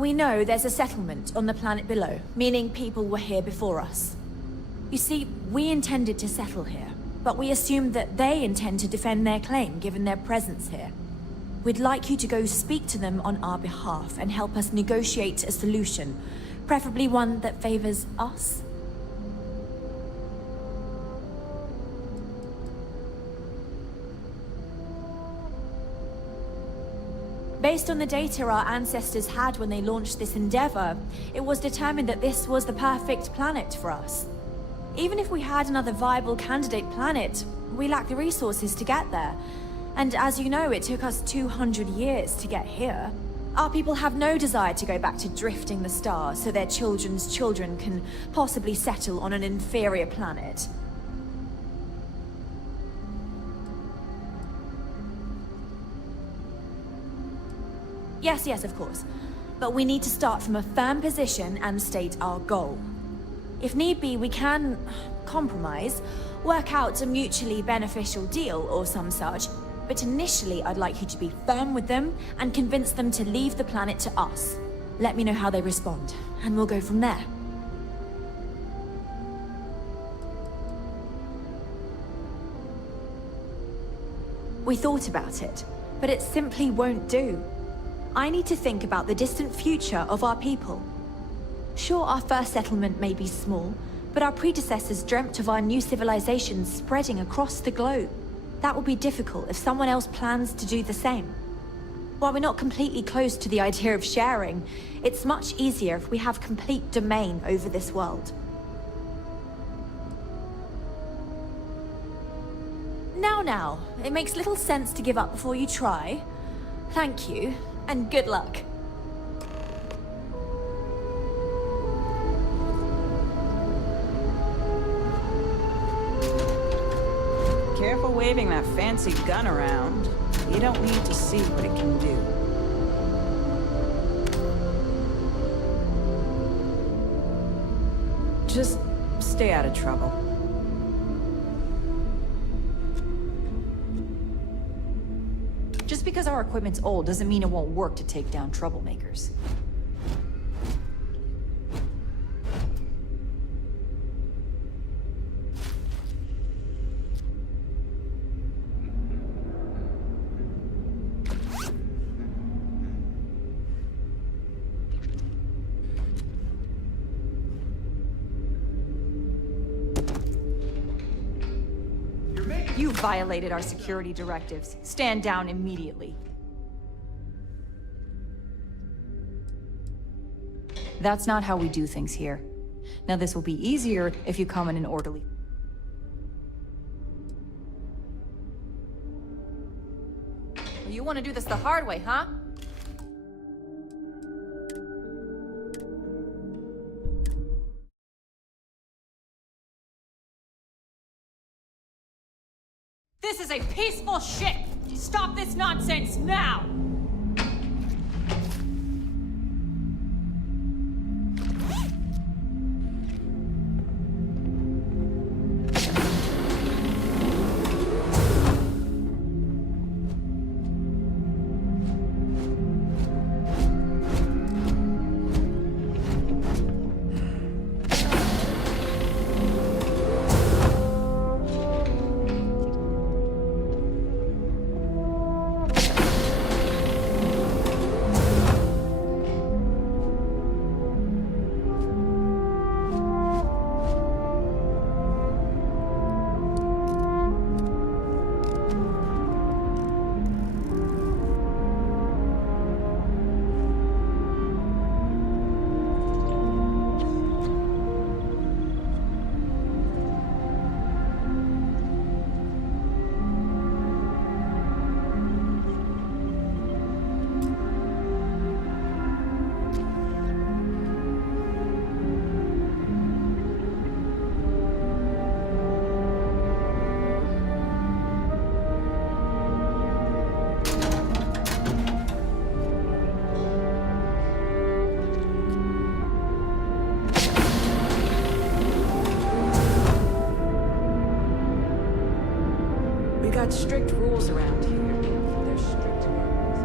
We know there's a settlement on the planet below, meaning people were here before us. You see, we intended to settle here, but we assumed that they intend to defend their claim given their presence here. We'd like you to go speak to them on our behalf and help us negotiate a solution, preferably one that favors us. Based on the data our ancestors had when they launched this endeavor, it was determined that this was the perfect planet for us. Even if we had another viable candidate planet, we lack the resources to get there. And as you know, it took us 200 years to get here. Our people have no desire to go back to drifting the stars so their children's children can possibly settle on an inferior planet. Yes, of course. But we need to start from a firm position and state our goal. If need be, we can compromise, work out a mutually beneficial deal or some such, but initially I'd like you to be firm with them and convince them to leave the planet to us. Let me know how they respond, and we'll go from there. We thought about it, but it simply won't do. I need to think about the distant future of our people. Sure, our first settlement may be small, but our predecessors dreamt of our new civilization spreading across the globe. That will be difficult if someone else plans to do the same. While we're not completely close to the idea of sharing, it's much easier if we have complete domain over this world. Now, it makes little sense to give up before you try. Thank you, and good luck. Careful waving that fancy gun around. You don't need to see what it can do. Just stay out of trouble. Just because our equipment's old doesn't mean it won't work to take down troublemakers. You violated our security directives. Stand down immediately. That's not how we do things here. Now this will be easier if you come in an orderly... You want to do this the hard way, huh? This is a peaceful ship! Stop this nonsense now! We got strict rules around here. There's strict rules.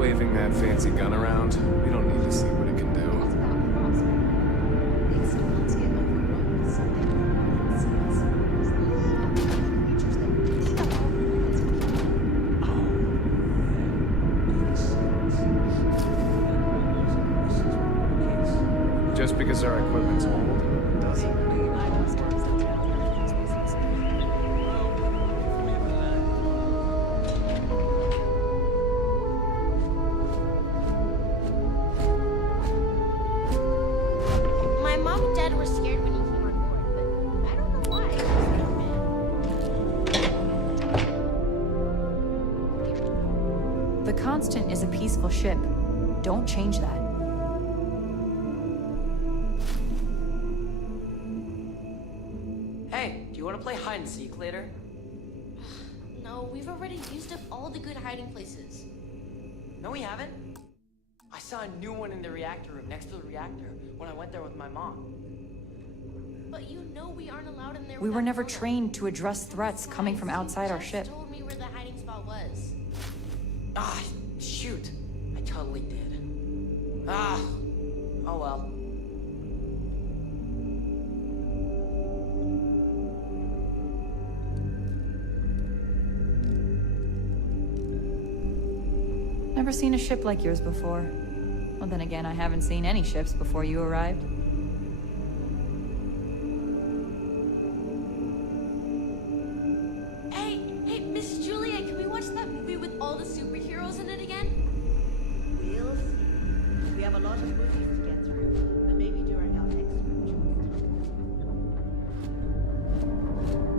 waving that fancy gun around. We don't need to see what it can do. Just because our equipment's old doesn't mean it doesn't. My mom and dad were scared when he came on board, but I don't know why. The Constant is a peaceful ship. Don't change that. Hey, do you want to play hide and seek later? No, we've already used up all the good hiding places. No, we haven't. I saw a new one in the reactor room next to the reactor when I went there with my mom. But you know we aren't allowed in there. We were without never Mona. trained to address threats coming from outside our You ship. just told me where the hiding spot was. Ah, shoot. I totally did. Ah, oh well. Never seen a ship like yours before. Well, then again, I haven't seen any ships before you arrived. Hey, Miss Julia, can we watch that movie with all the superheroes in it again? We'll see. We have a lot of movies to get through, but maybe during our next ritual.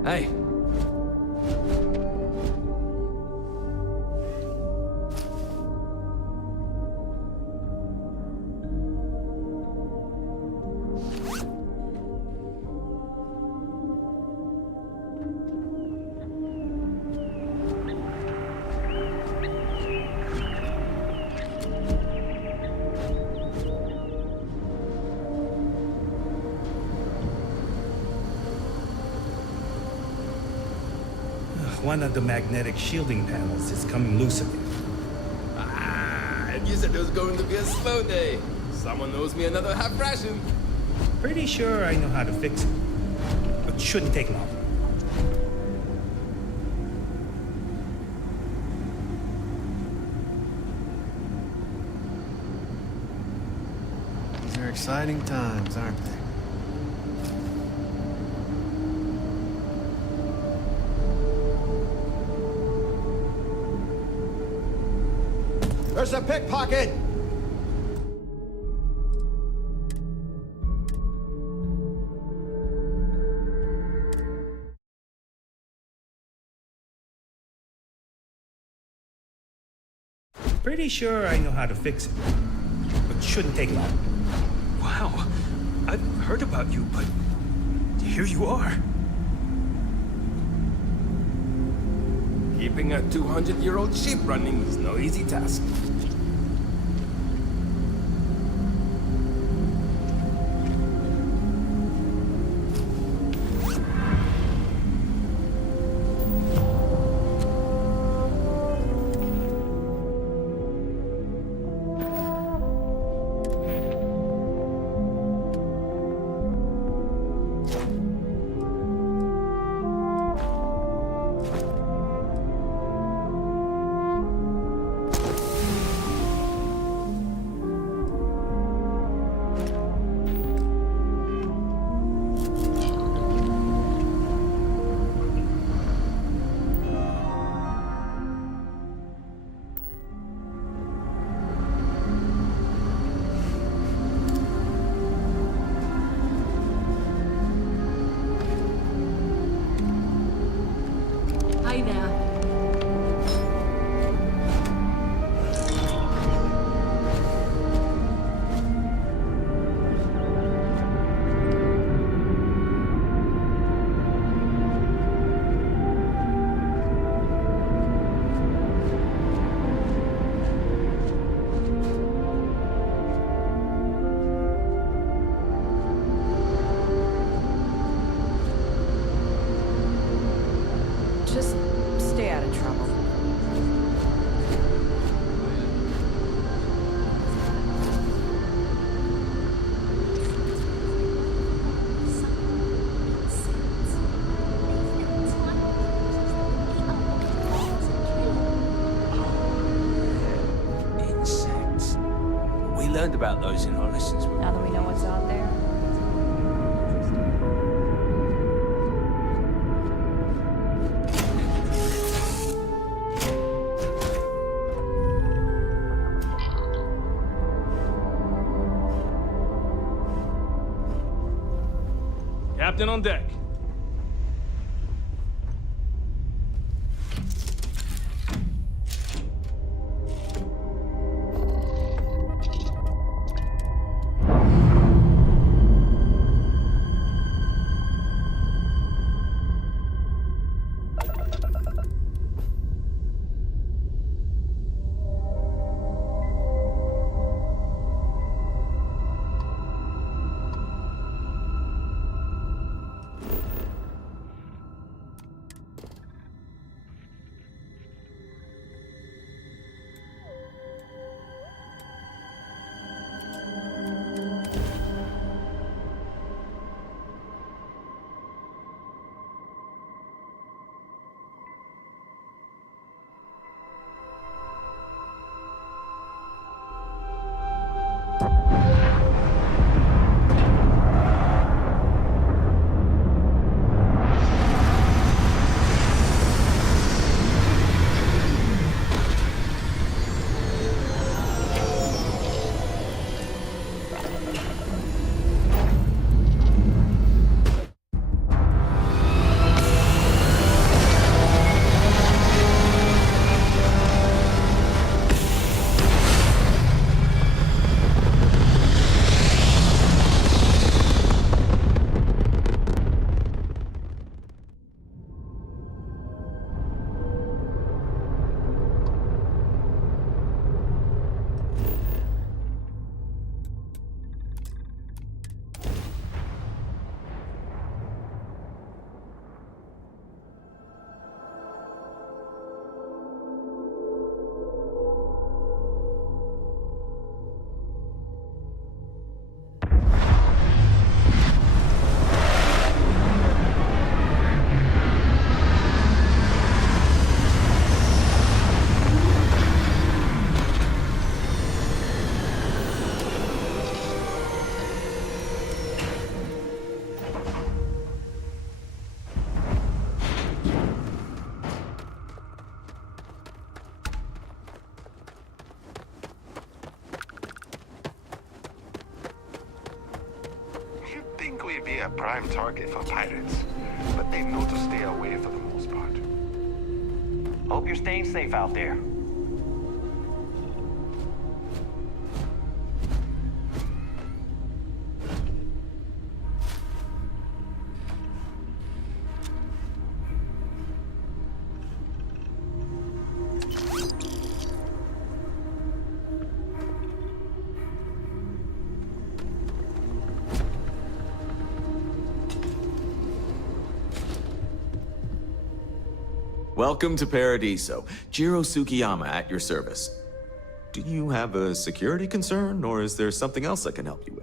Hey. One of the magnetic shielding panels is coming loose again. Ah, you said it was going to be a slow day. Someone owes me another half ration. Pretty sure I know how to fix it, but shouldn't take long. These are exciting times, aren't they? There's a pickpocket! Pretty sure I know how to fix it, but shouldn't take long. Wow, I've heard about you, but here you are. Keeping a 200-year-old ship running is no easy task. Hi there. Just stay out of trouble. concerned about losing our lessons. Now that we know what's out there. Captain on deck. We'd be a prime target for pirates, but they know to stay away for the most part. Hope you're staying safe out there. Welcome to Paradiso. Jiro Tsukiyama at your service. Do you have a security concern, or is there something else I can help you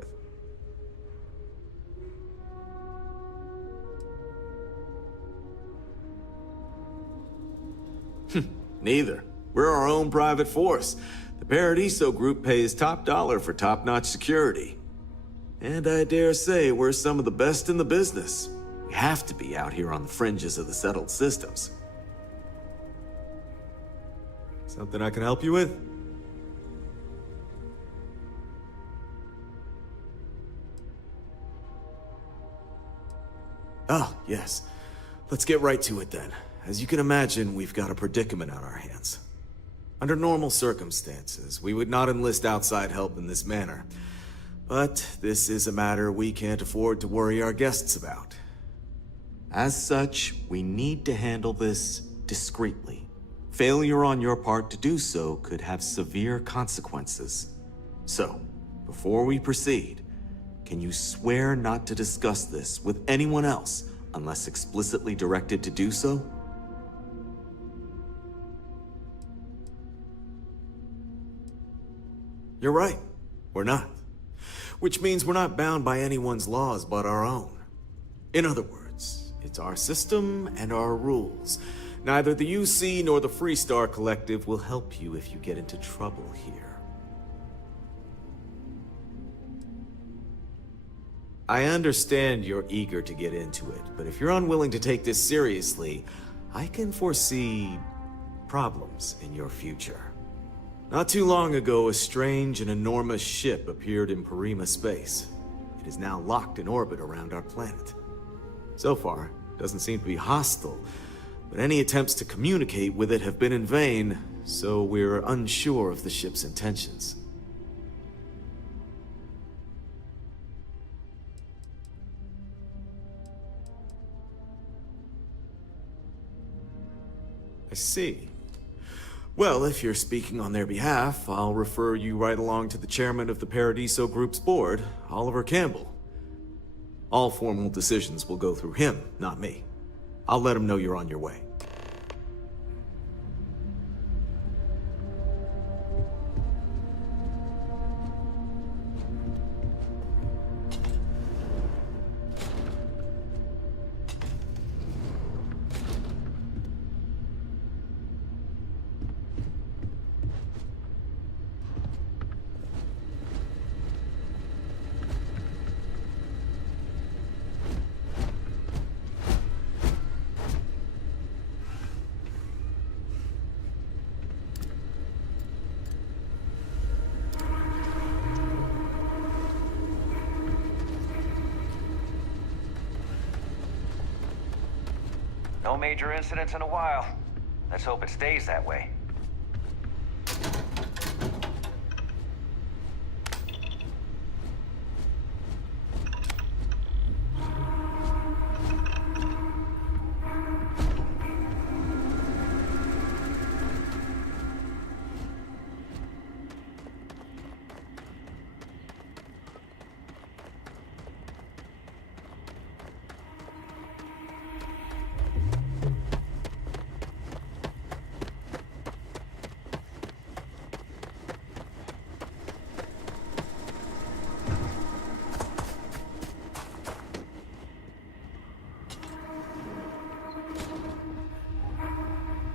with? Neither. We're our own private force. The Paradiso group pays top dollar for top-notch security. And I dare say we're some of the best in the business. We have to be out here on the fringes of the settled systems. Something I can help you with? Oh, yes. Let's get right to it then. As you can imagine, we've got a predicament on our hands. Under normal circumstances, we would not enlist outside help in this manner. But this is a matter we can't afford to worry our guests about. As such, we need to handle this discreetly. Failure on your part to do so could have severe consequences. So, before we proceed, can you swear not to discuss this with anyone else unless explicitly directed to do so? You're right, we're not. Which means we're not bound by anyone's laws but our own. In other words, it's our system and our rules. Neither the UC nor the Freestar Collective will help you if you get into trouble here. I understand you're eager to get into it, but if you're unwilling to take this seriously, I can foresee problems in your future. Not too long ago, a strange and enormous ship appeared in Parima space. It is now locked in orbit around our planet. So far, it doesn't seem to be hostile, but any attempts to communicate with it have been in vain, so we're unsure of the ship's intentions. I see. Well, if you're speaking on their behalf, I'll refer you right along to the chairman of the Paradiso Group's board, Oliver Campbell. All formal decisions will go through him, not me. I'll let him know you're on your way. No major incidents in a while. Let's hope it stays that way.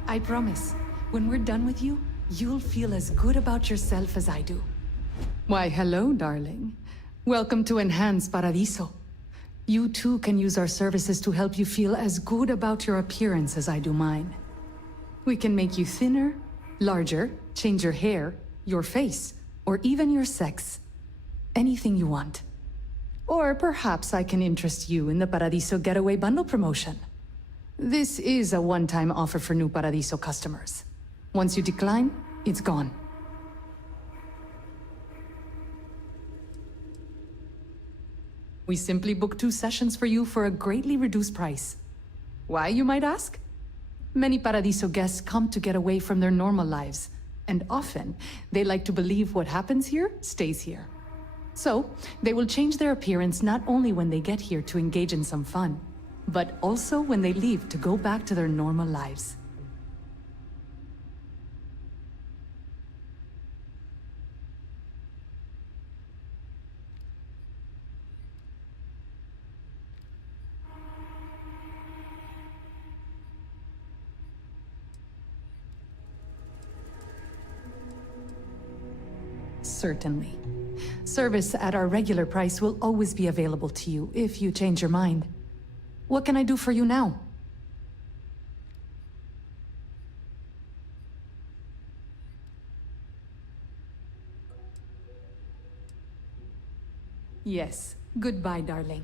I promise, when we're done with you, you'll feel as good about yourself as I do. Why, hello, darling. Welcome to Enhanced Paradiso. You too can use our services to help you feel as good about your appearance as I do mine. We can make you thinner, larger, change your hair, your face, or even your sex. Anything you want. Or perhaps I can interest you in the Paradiso Getaway Bundle promotion. This is a one-time offer for new Paradiso customers. Once you decline, it's gone. We simply book 2 sessions for you for a greatly reduced price. Why, you might ask? Many Paradiso guests come to get away from their normal lives, and often they like to believe what happens here stays here. So, they will change their appearance not only when they get here to engage in some fun, but also when they leave to go back to their normal lives. Certainly. Service at our regular price will always be available to you if you change your mind. What can I do for you now? Yes. Goodbye, darling.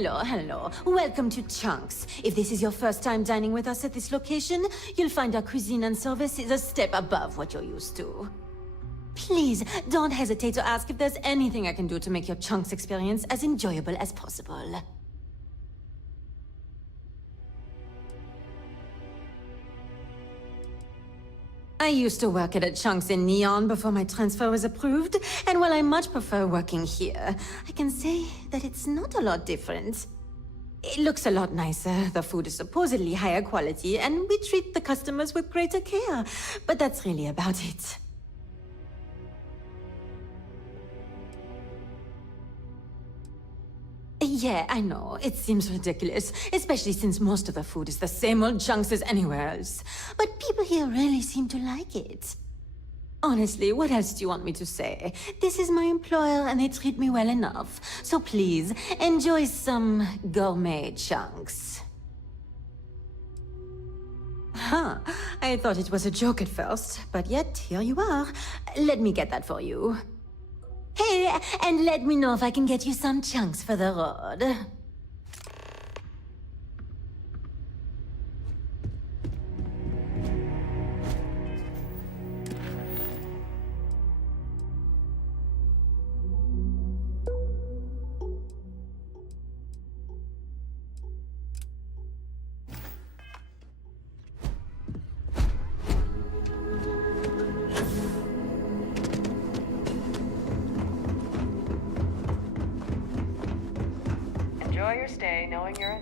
Hello. Welcome to Chunks. If this is your first time dining with us at this location, you'll find our cuisine and service is a step above what you're used to. Please, don't hesitate to ask if there's anything I can do to make your Chunks experience as enjoyable as possible. I used to work at a Chunks in Neon before my transfer was approved, and while I much prefer working here, I can say that it's not a lot different. It looks a lot nicer, the food is supposedly higher quality, and we treat the customers with greater care, but that's really about it. Yeah, I know. It seems ridiculous, especially since most of the food is the same old chunks as anywhere else. But people here really seem to like it. Honestly, what else do you want me to say? This is my employer and they treat me well enough. So please, enjoy some gourmet chunks. Huh. I thought it was a joke at first, but yet here you are. Let me get that for you. Hey, and let me know if I can get you some chunks for the road. Enjoy your stay, knowing you're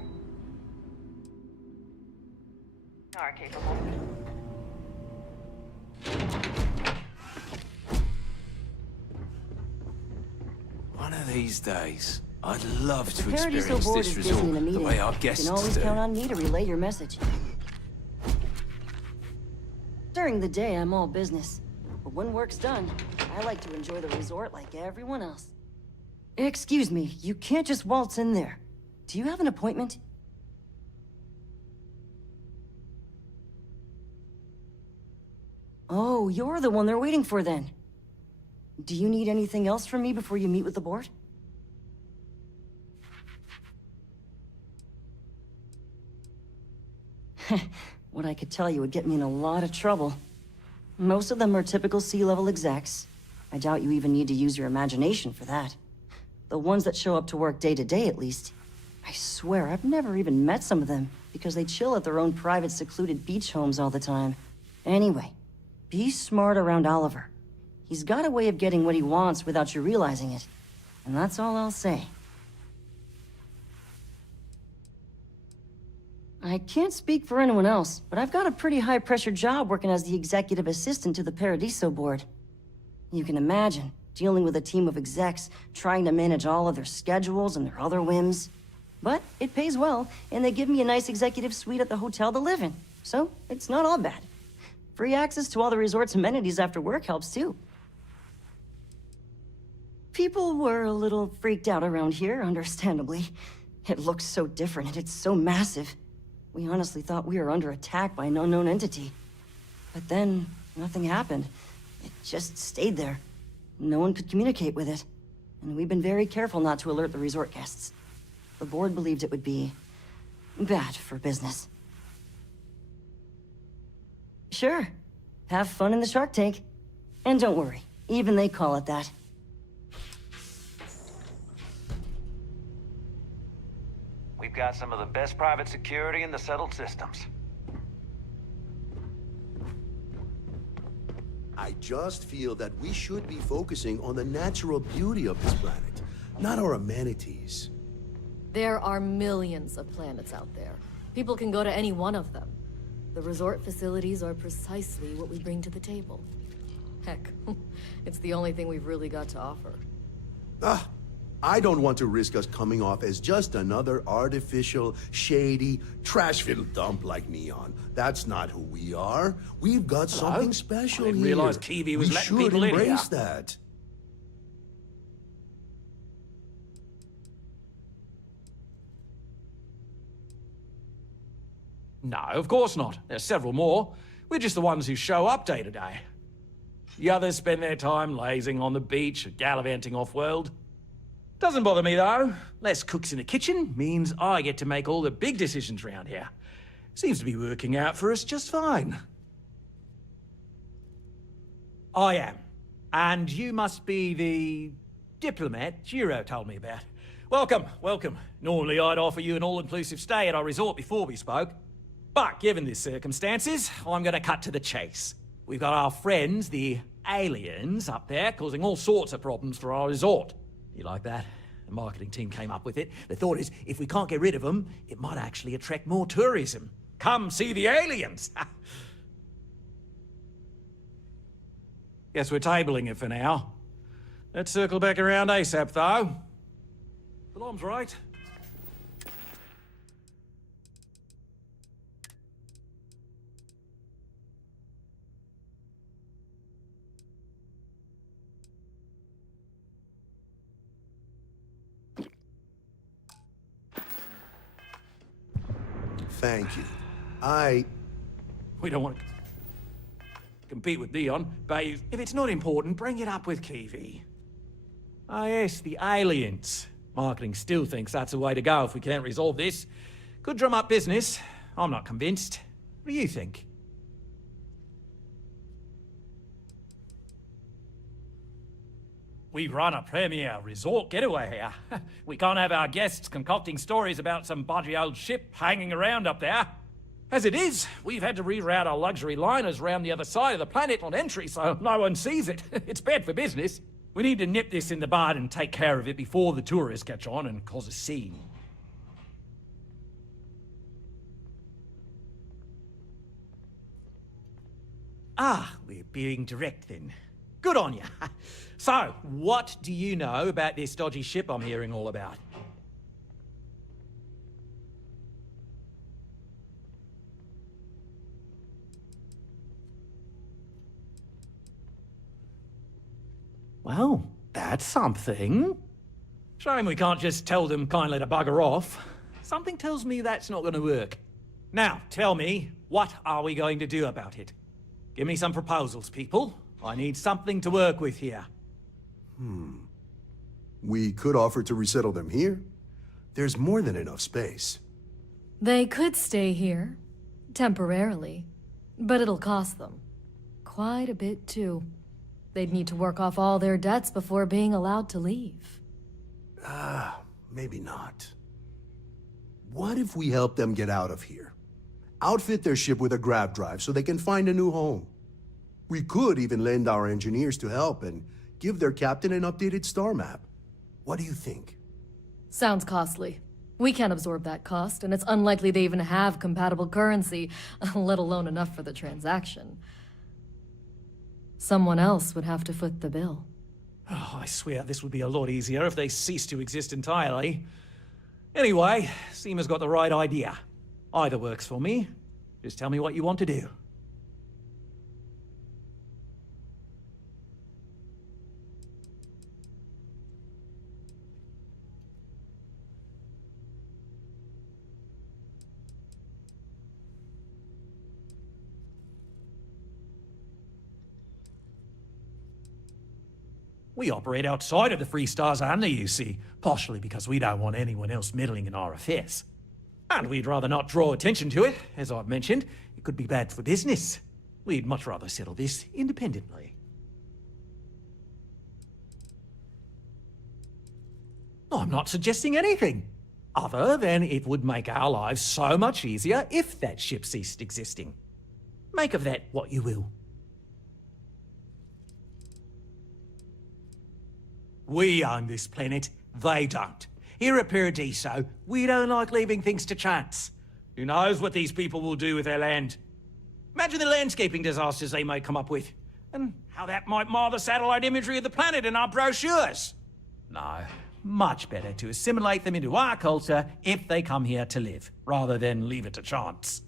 are capable. One of these days, I'd love to Paradiso experience board this is busy in a resort the meeting. way our You guests can always do. count on me to relay your message. During the day, I'm all business. But when work's done, I like to enjoy the resort like everyone else. Excuse me, you can't just waltz in there. Do you have an appointment? Oh, you're the one they're waiting for then. Do you need anything else from me before you meet with the board? What I could tell you would get me in a lot of trouble. Most of them are typical C-level execs. I doubt you even need to use your imagination for that. The ones that show up to work day to day, at least. I swear, I've never even met some of them, because they chill at their own private, secluded beach homes all the time. Anyway, be smart around Oliver. He's got a way of getting what he wants without you realizing it. And that's all I'll say. I can't speak for anyone else, but I've got a pretty high-pressure job working as the executive assistant to the Paradiso board. You can imagine, dealing with a team of execs, trying to manage all of their schedules and their other whims. But it pays well, and they give me a nice executive suite at the hotel to live in. So, it's not all bad. Free access to all the resort's amenities after work helps too. People were a little freaked out around here, understandably. It looks so different and it's so massive. We honestly thought we were under attack by an unknown entity. But then, nothing happened. It just stayed there. No one could communicate with it. And we've been very careful not to alert the resort guests. The board believed it would be bad for business. Sure. Have fun in the shark tank. And don't worry, even they call it that. We've got some of the best private security in the settled systems. I just feel that we should be focusing on the natural beauty of this planet, not our amenities. There are millions of planets out there. People can go to any one of them. The resort facilities are precisely what we bring to the table. Heck, it's the only thing we've really got to offer. I don't want to risk us coming off as just another artificial, shady, trash-filled dump like Neon. That's not who we are. We've got something special I didn't here. realize Kiwi was we letting should people in here. embrace that. No, of course not. There's several more. We're just the ones who show up day to day. The others spend their time lazing on the beach or gallivanting off-world. Doesn't bother me, though. Less cooks in the kitchen means I get to make all the big decisions around here. Seems to be working out for us just fine. I am. And you must be the diplomat Jiro told me about. Welcome, welcome. Normally I'd offer you an all-inclusive stay at our resort before we spoke. But given the circumstances, I'm gonna cut to the chase. We've got our friends, the aliens, up there, causing all sorts of problems for our resort. You like that? The marketing team came up with it. The thought is, if we can't get rid of them, it might actually attract more tourism. Come see the aliens! Guess we're tabling it for now. Let's circle back around ASAP, though. Alarm's right. Thank you. We don't want to compete with Dion, but if it's not important, bring it up with Kiwi. Ah yes, the aliens. Marketing still thinks that's the way to go if we can't resolve this. Could drum up business. I'm not convinced. What do you think? We run a premier resort getaway here. We can't have our guests concocting stories about some budgy old ship hanging around up there. As it is, we've had to reroute our luxury liners round the other side of the planet on entry so no one sees it. It's bad for business. We need to nip this in the bud and take care of it before the tourists catch on and cause a scene. Ah, we're being direct then. Good on you. So, what do you know about this dodgy ship I'm hearing all about? Well, that's something. Shame we can't just tell them kindly to bugger off. Something tells me that's not going to work. Now, tell me, what are we going to do about it? Give me some proposals, people. I need something to work with here. We could offer to resettle them here. There's more than enough space. They could stay here, temporarily, but it'll cost them. Quite a bit, too. They'd need to work off all their debts before being allowed to leave. Maybe not. What if we help them get out of here? Outfit their ship with a grav drive so they can find a new home. We could even lend our engineers to help and give their captain an updated star map. What do you think? Sounds costly. We can't absorb that cost, and it's unlikely they even have compatible currency, let alone enough for the transaction. Someone else would have to foot the bill. Oh, I swear this would be a lot easier if they ceased to exist entirely. Anyway, Seema's got the right idea. Either works for me. Just tell me what you want to do. We operate outside of the Free Stars only, you see, partially because we don't want anyone else meddling in our affairs. And we'd rather not draw attention to it. As I've mentioned, it could be bad for business. We'd much rather settle this independently. I'm not suggesting anything, other than it would make our lives so much easier if that ship ceased existing. Make of that what you will. We own this planet, they don't. Here at Paradiso, we don't like leaving things to chance. Who knows what these people will do with their land? Imagine the landscaping disasters they might come up with, and how that might mar the satellite imagery of the planet in our brochures. No, much better to assimilate them into our culture if they come here to live, rather than leave it to chance.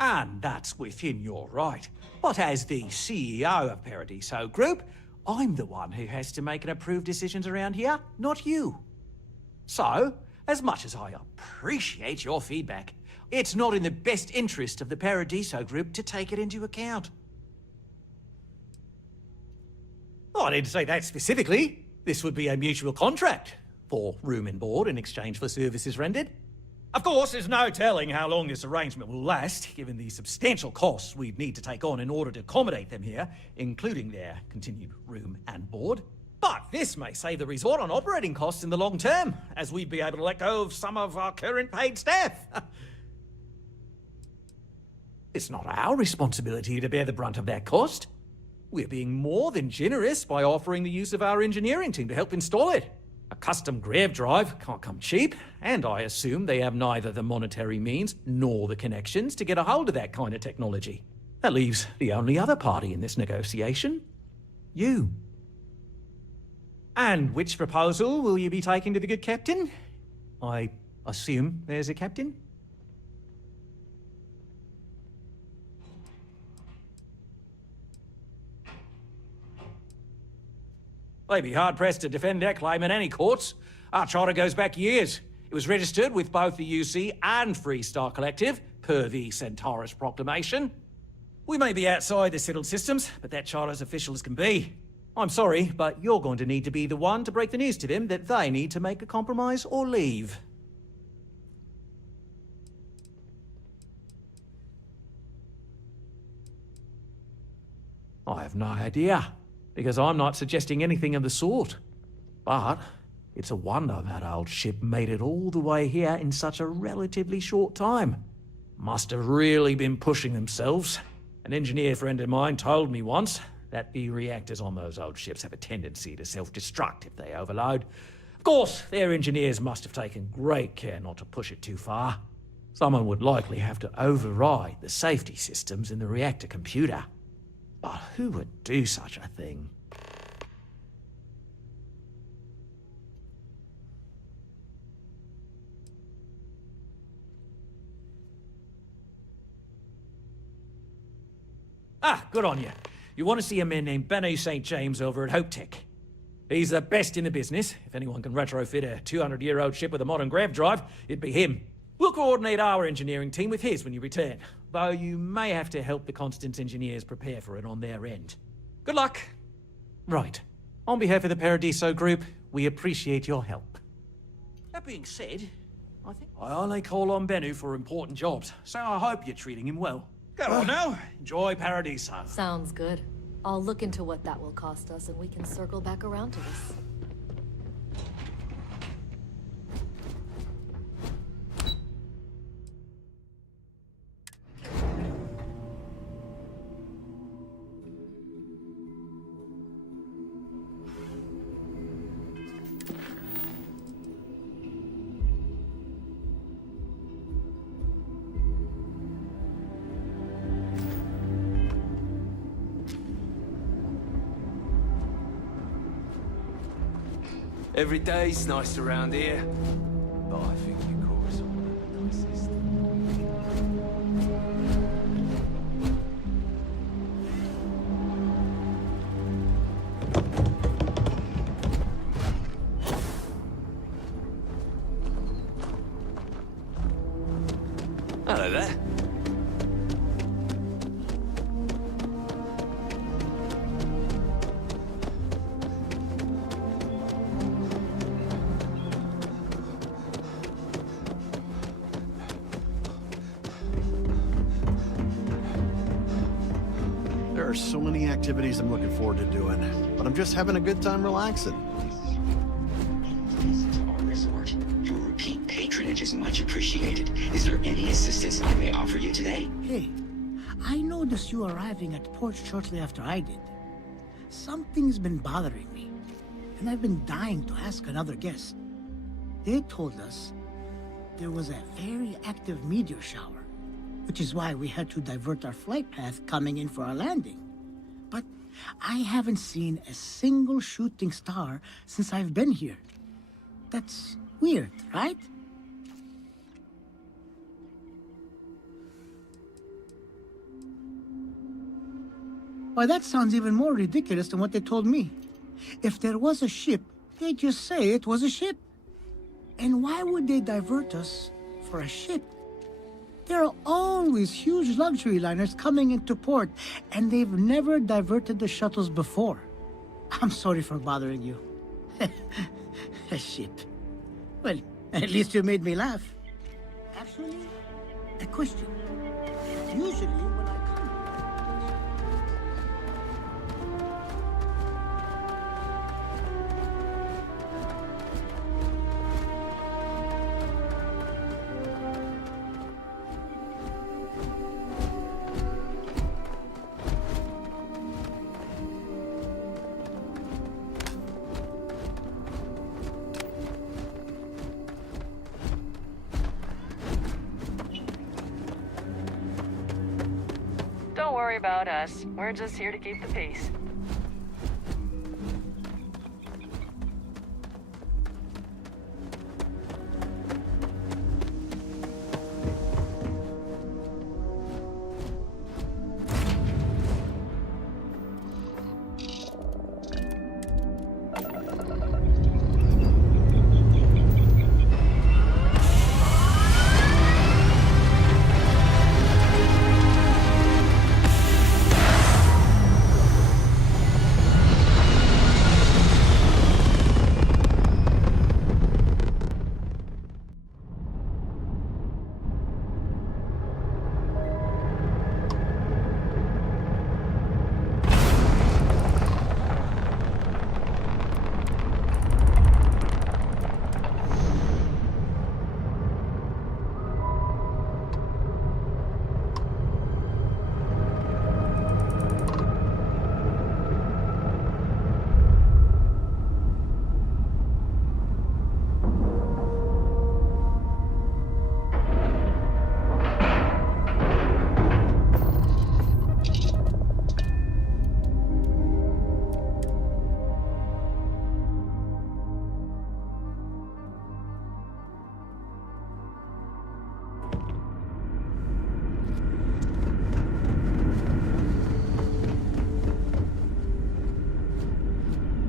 And that's within your right. But as the CEO of Paradiso Group, I'm the one who has to make and approve decisions around here, not you. So, as much as I appreciate your feedback, it's not in the best interest of the Paradiso Group to take it into account. I didn't say that specifically. This would be a mutual contract for room and board in exchange for services rendered. Of course, there's no telling how long this arrangement will last, given the substantial costs we'd need to take on in order to accommodate them here, including their continued room and board. But this may save the resort on operating costs in the long term, as we'd be able to let go of some of our current paid staff. It's not our responsibility to bear the brunt of that cost. We're being more than generous by offering the use of our engineering team to help install it. A custom grav drive can't come cheap, and I assume they have neither the monetary means nor the connections to get a hold of that kind of technology. That leaves the only other party in this negotiation. You. And which proposal will you be taking to the good captain? I assume there's a captain? They'd be hard-pressed to defend their claim in any courts. Our charter goes back years. It was registered with both the UC and Free Star Collective, per the Centaurus Proclamation. We may be outside the settled systems, but that charter as official as can be. I'm sorry, but you're going to need to be the one to break the news to them that they need to make a compromise or leave. I have no idea, because I'm not suggesting anything of the sort. But it's a wonder that old ship made it all the way here in such a relatively short time. Must have really been pushing themselves. An engineer friend of mine told me once that the reactors on those old ships have a tendency to self-destruct if they overload. Of course, their engineers must have taken great care not to push it too far. Someone would likely have to override the safety systems in the reactor computer. But who would do such a thing? Ah, good on you. You want to see a man named Benny St. James over at Hope Tech. He's the best in the business. If anyone can retrofit a 200-year-old ship with a modern grav drive, it'd be him. We'll coordinate our engineering team with his when you return, though you may have to help the Constance engineers prepare for it on their end. Good luck. Right. On behalf of the Paradiso Group, we appreciate your help. That being said, I think I only call on Bennu for important jobs, so I hope you're treating him well. Go on now. Enjoy Paradiso. Sounds good. I'll look into what that will cost us, and we can circle back around to this. Every day's nice around here. But I think you call us all the nicest. Hello there. There are so many activities I'm looking forward to doing, but I'm just having a good time relaxing. Our resort. Your repeat patronage is much appreciated. Is there any assistance I may offer you today? Hey, I noticed you arriving at port shortly after I did. Something's been bothering me, and I've been dying to ask another guest. They told us there was a very active meteor shower, which is why we had to divert our flight path coming in for our landing. But I haven't seen a single shooting star since I've been here. That's weird, right? Why, that sounds even more ridiculous than what they told me. If there was a ship, they'd just say it was a ship. And why would they divert us for a ship? There are always huge luxury liners coming into port, and they've never diverted the shuttles before. I'm sorry for bothering you. A ship. Well, at least you made me laugh. Actually, a question. Usually when I come... Don't worry about us. We're just here to keep the peace.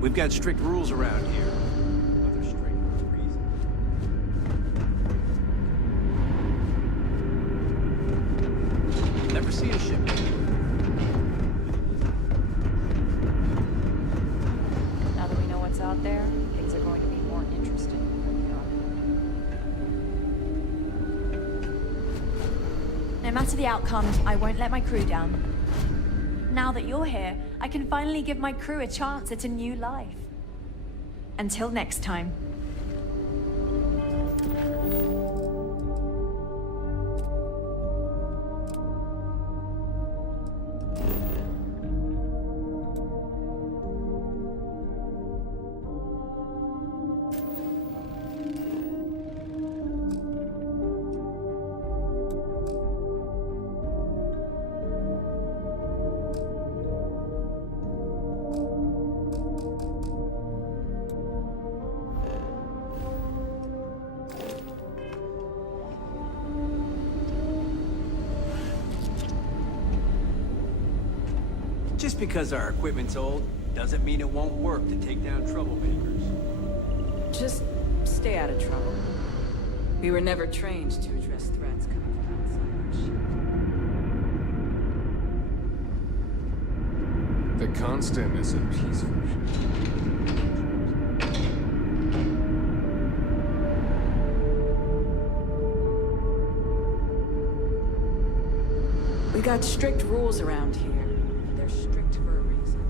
We've got strict rules around here. But they're strict for a reason. Never seen a ship before. Now that we know what's out there, things are going to be more interesting from here on. No matter the outcome, I won't let my crew down. Now that you're here, I can finally give my crew a chance at a new life. Until next time. Just because our equipment's old, doesn't mean it won't work to take down troublemakers. Just stay out of trouble. We were never trained to address threats coming from outside our ship. The Constant is a peaceful ship. We got strict rules around here. They're strict for a reason.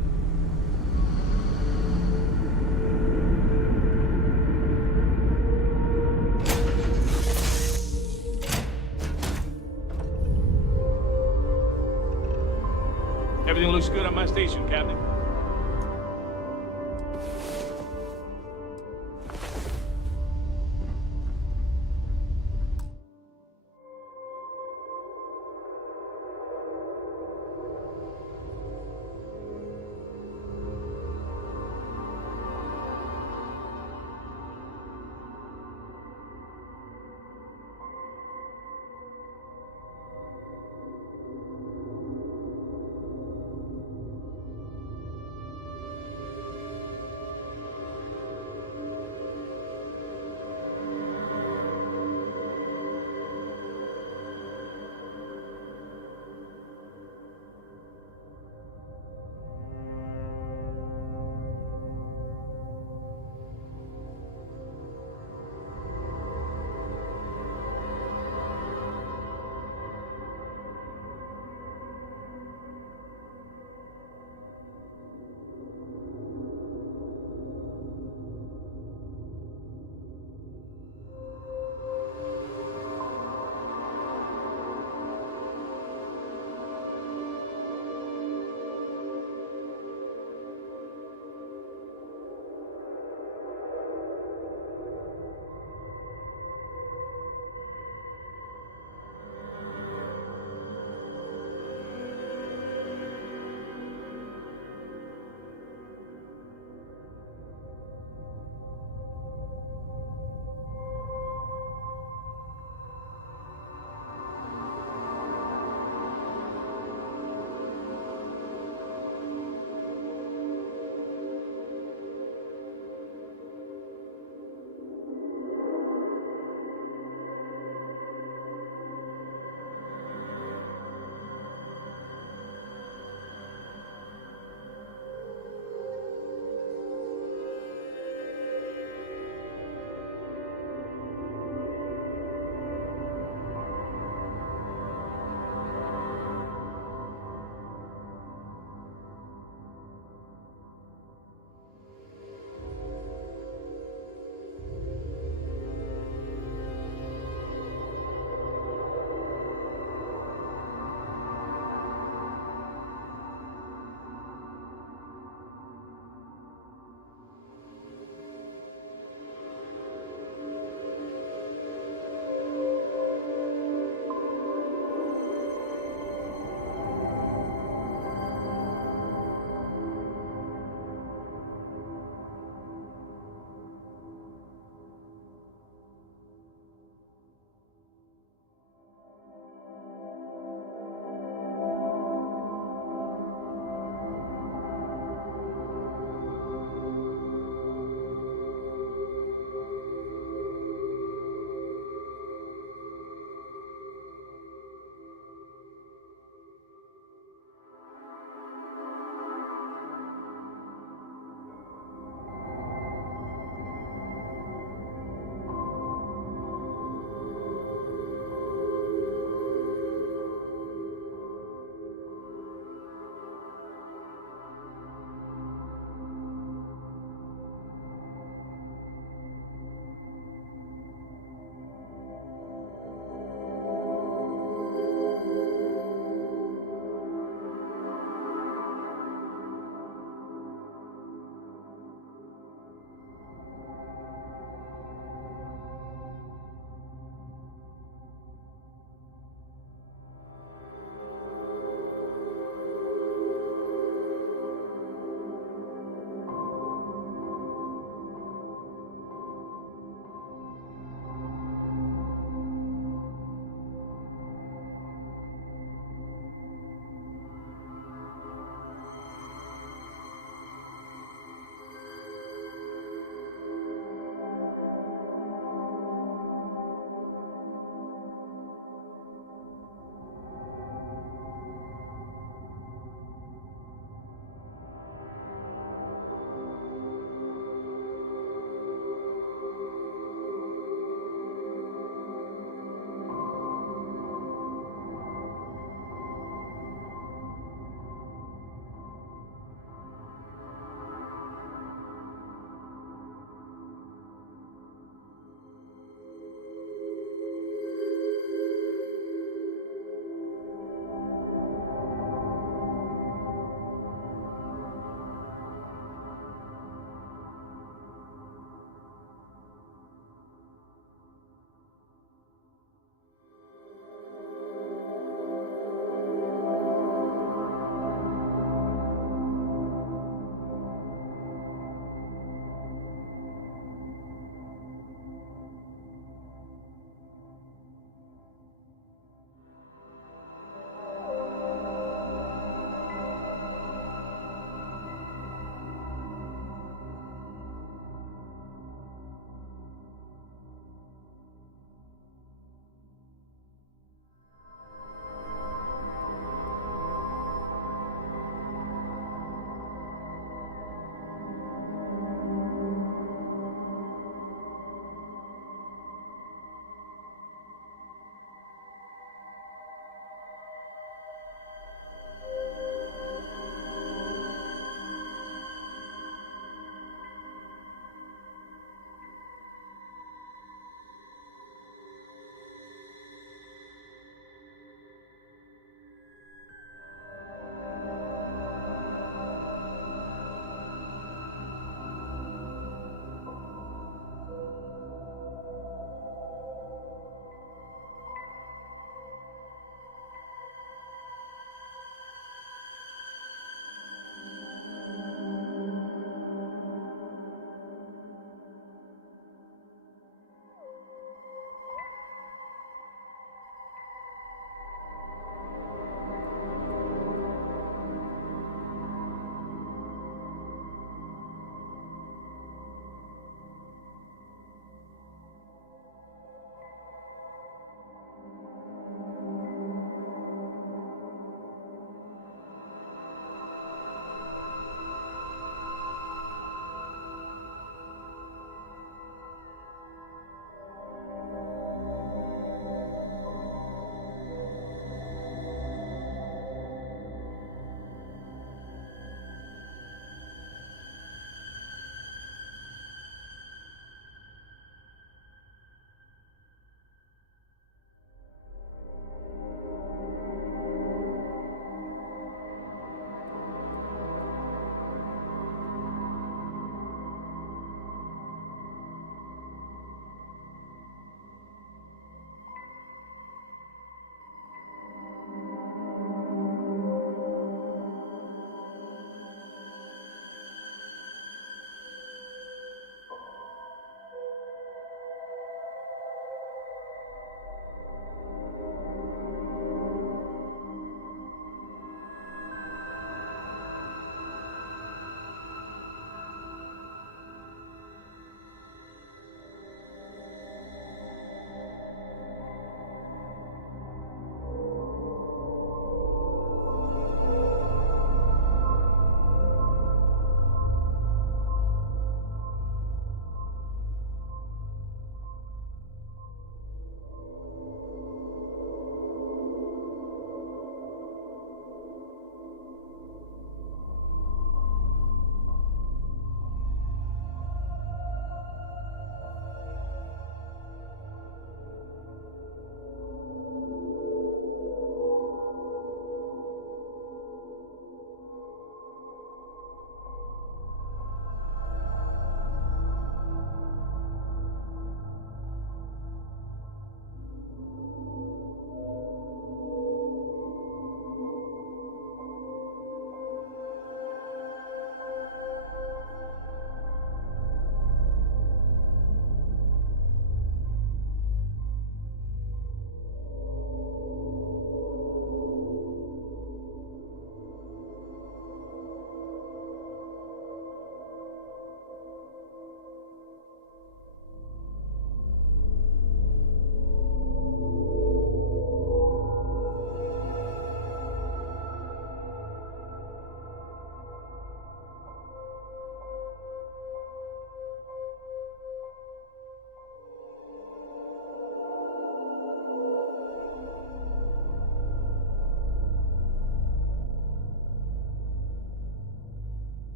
Everything looks good on my station, Captain.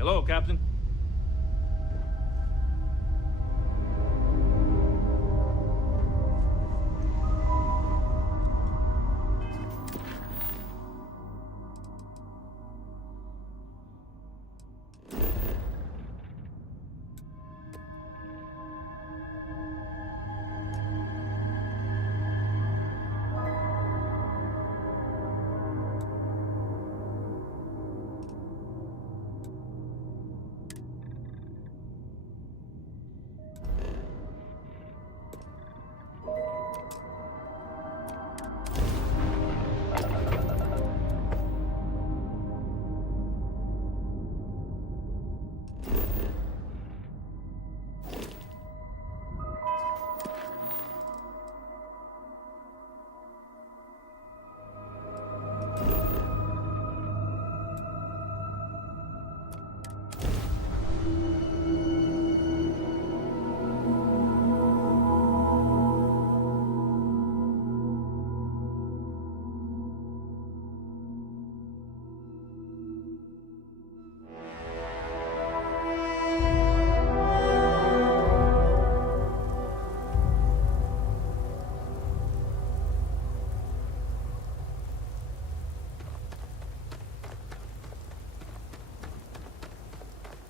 Hello, Captain.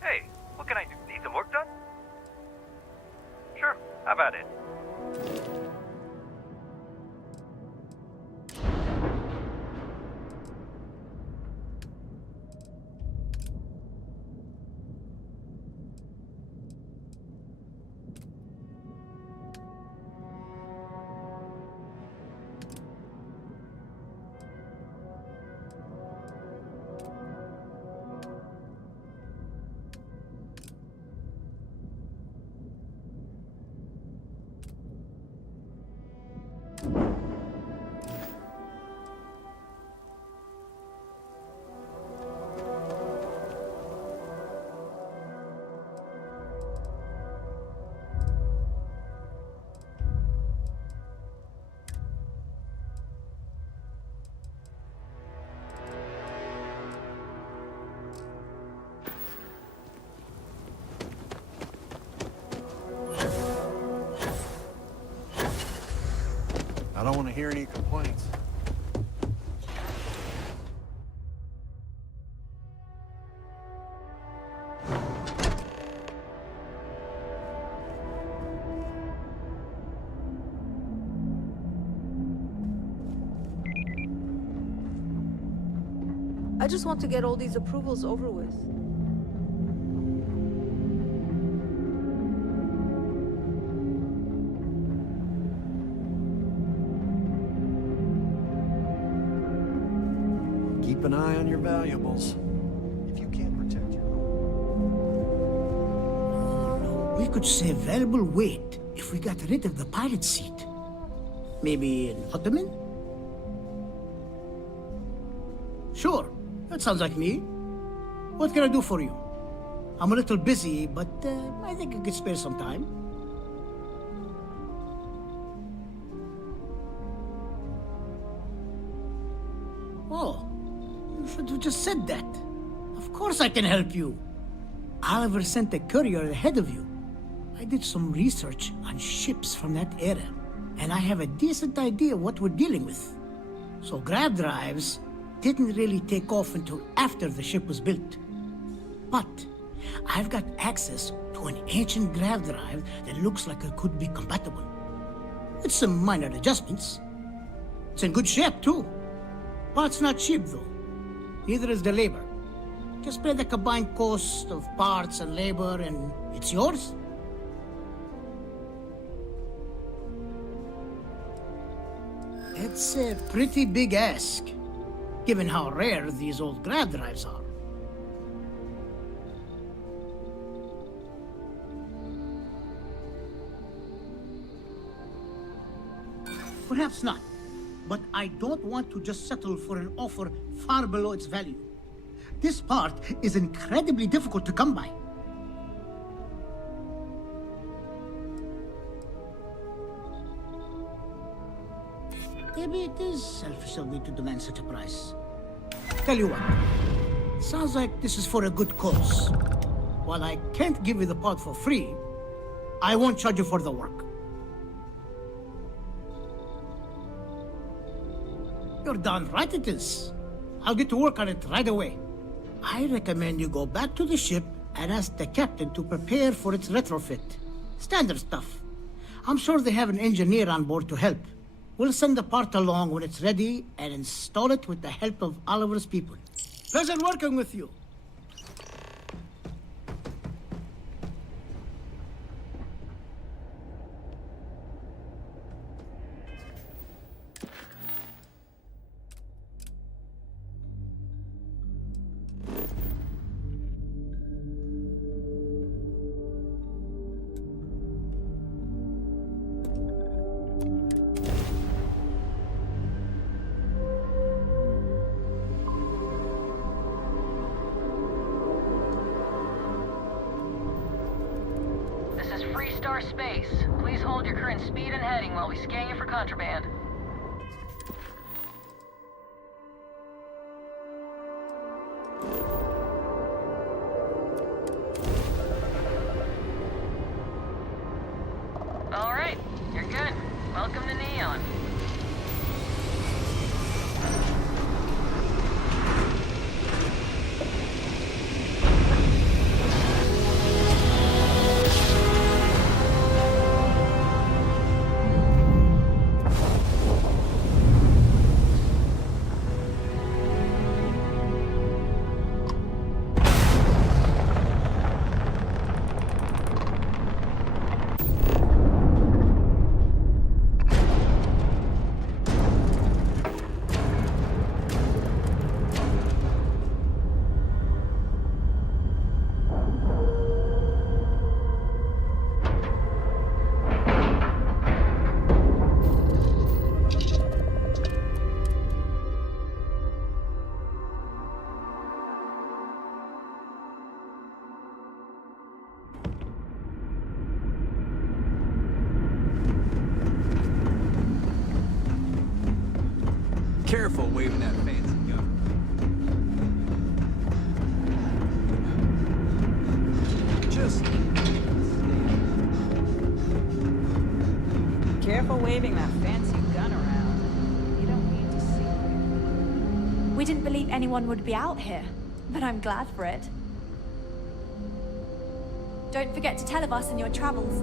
Hey, what can I do? Need some work done? Sure, how about it? I don't want to hear any complaints. I just want to get all these approvals over with. Keep an eye on your valuables. If you can't protect your We could save valuable weight if we got rid of the pilot seat. Maybe an ottoman? Sure, that sounds like me. What can I do for you? I'm a little busy, but I think I could spare some time. Oh, you should have just said that. Of course I can help you. Oliver sent a courier ahead of you. I did some research on ships from that era, and I have a decent idea what we're dealing with. So grav drives didn't really take off until after the ship was built. But I've got access to an ancient grav drive that looks like it could be compatible. With some minor adjustments. It's in good shape, too. Parts not cheap, though. Neither is the labor. Just pay the combined cost of parts and labor, and it's yours. It's a pretty big ask, given how rare these old grav drives are. Perhaps not, but I don't want to just settle for an offer far below its value. This part is incredibly difficult to come by. Maybe it is selfish of me to demand such a price. Tell you what, Sounds like this is for a good cause. While I can't give you the pod for free, I won't charge you for the work. You're darn right it is. I'll get to work on it right away. I recommend you go back to the ship and ask the captain to prepare for its retrofit. Standard stuff. I'm sure they have an engineer on board to help. We'll send the part along when it's ready and install it with the help of Oliver's people. Pleasure working with you. Space. Please hold your current speed and heading while we scan you for contraband. All right, you're good. Welcome to Neon. Careful waving that fancy gun. Just Careful waving that fancy gun around. You don't need to see. We didn't believe anyone would be out here, but I'm glad for it. Don't forget to tell of us in your travels.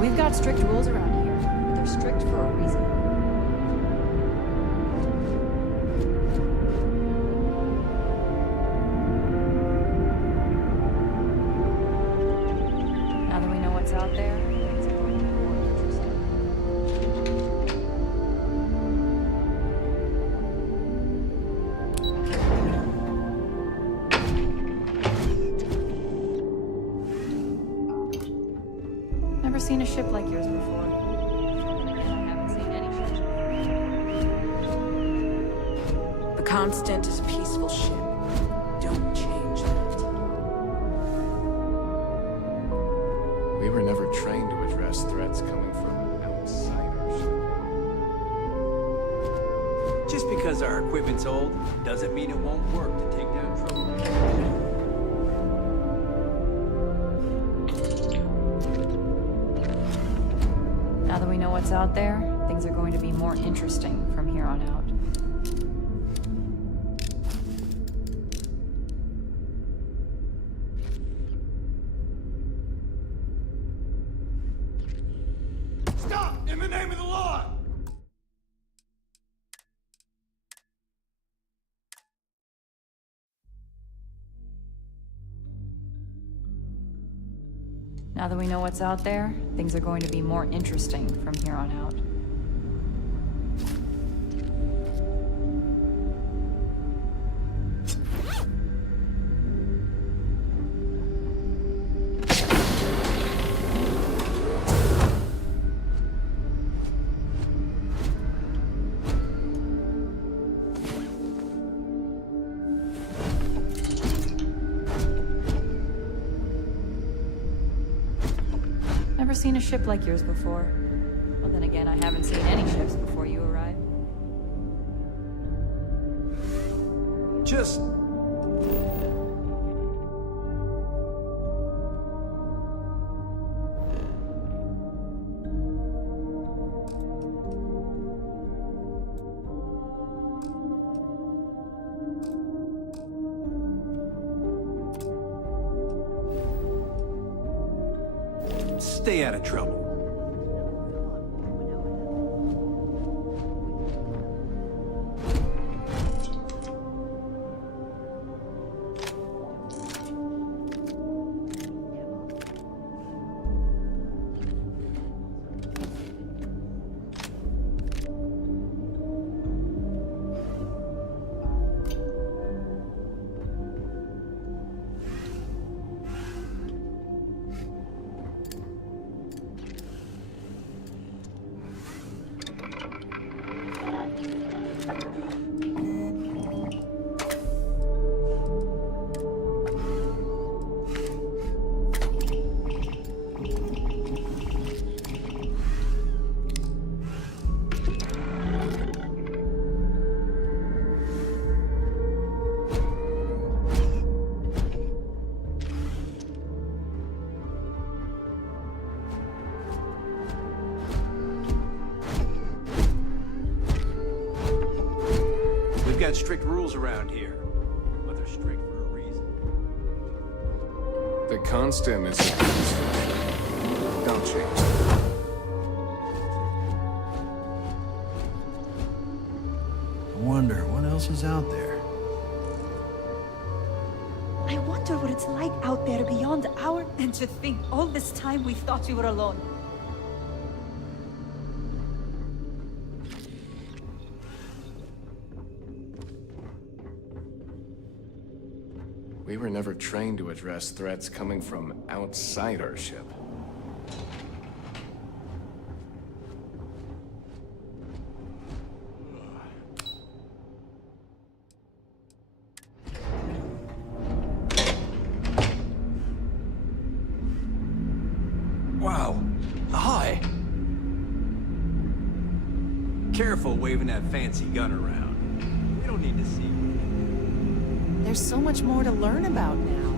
We've got strict rules around here, but they're strict for a reason. Now that we know what's out there, things are going to be more interesting. Never seen a ship like yours before. I haven't seen any ship. The Constant is a peaceful ship. Don't change that. We were never trained to address threats coming from outside our ship. Just because our equipment's old doesn't mean it won't work to take down trouble. Now that we know what's out there, things are going to be more interesting from here on out. In the name of the law! Now that we know what's out there, things are going to be more interesting from here on out. Never seen a ship like yours before. Well, then again, I haven't seen any ships before you arrived. Just... stay out of trouble. We've got strict rules around here, but they're strict for a reason. The constant is don't change. I wonder what else is out there. I wonder what it's like out there beyond our... And to think all this time we thought we were alone. We were never trained to address threats coming from outside our ship. Wow. Hi. Careful waving that fancy gun around. We don't need to see you. There's so much more to learn about now.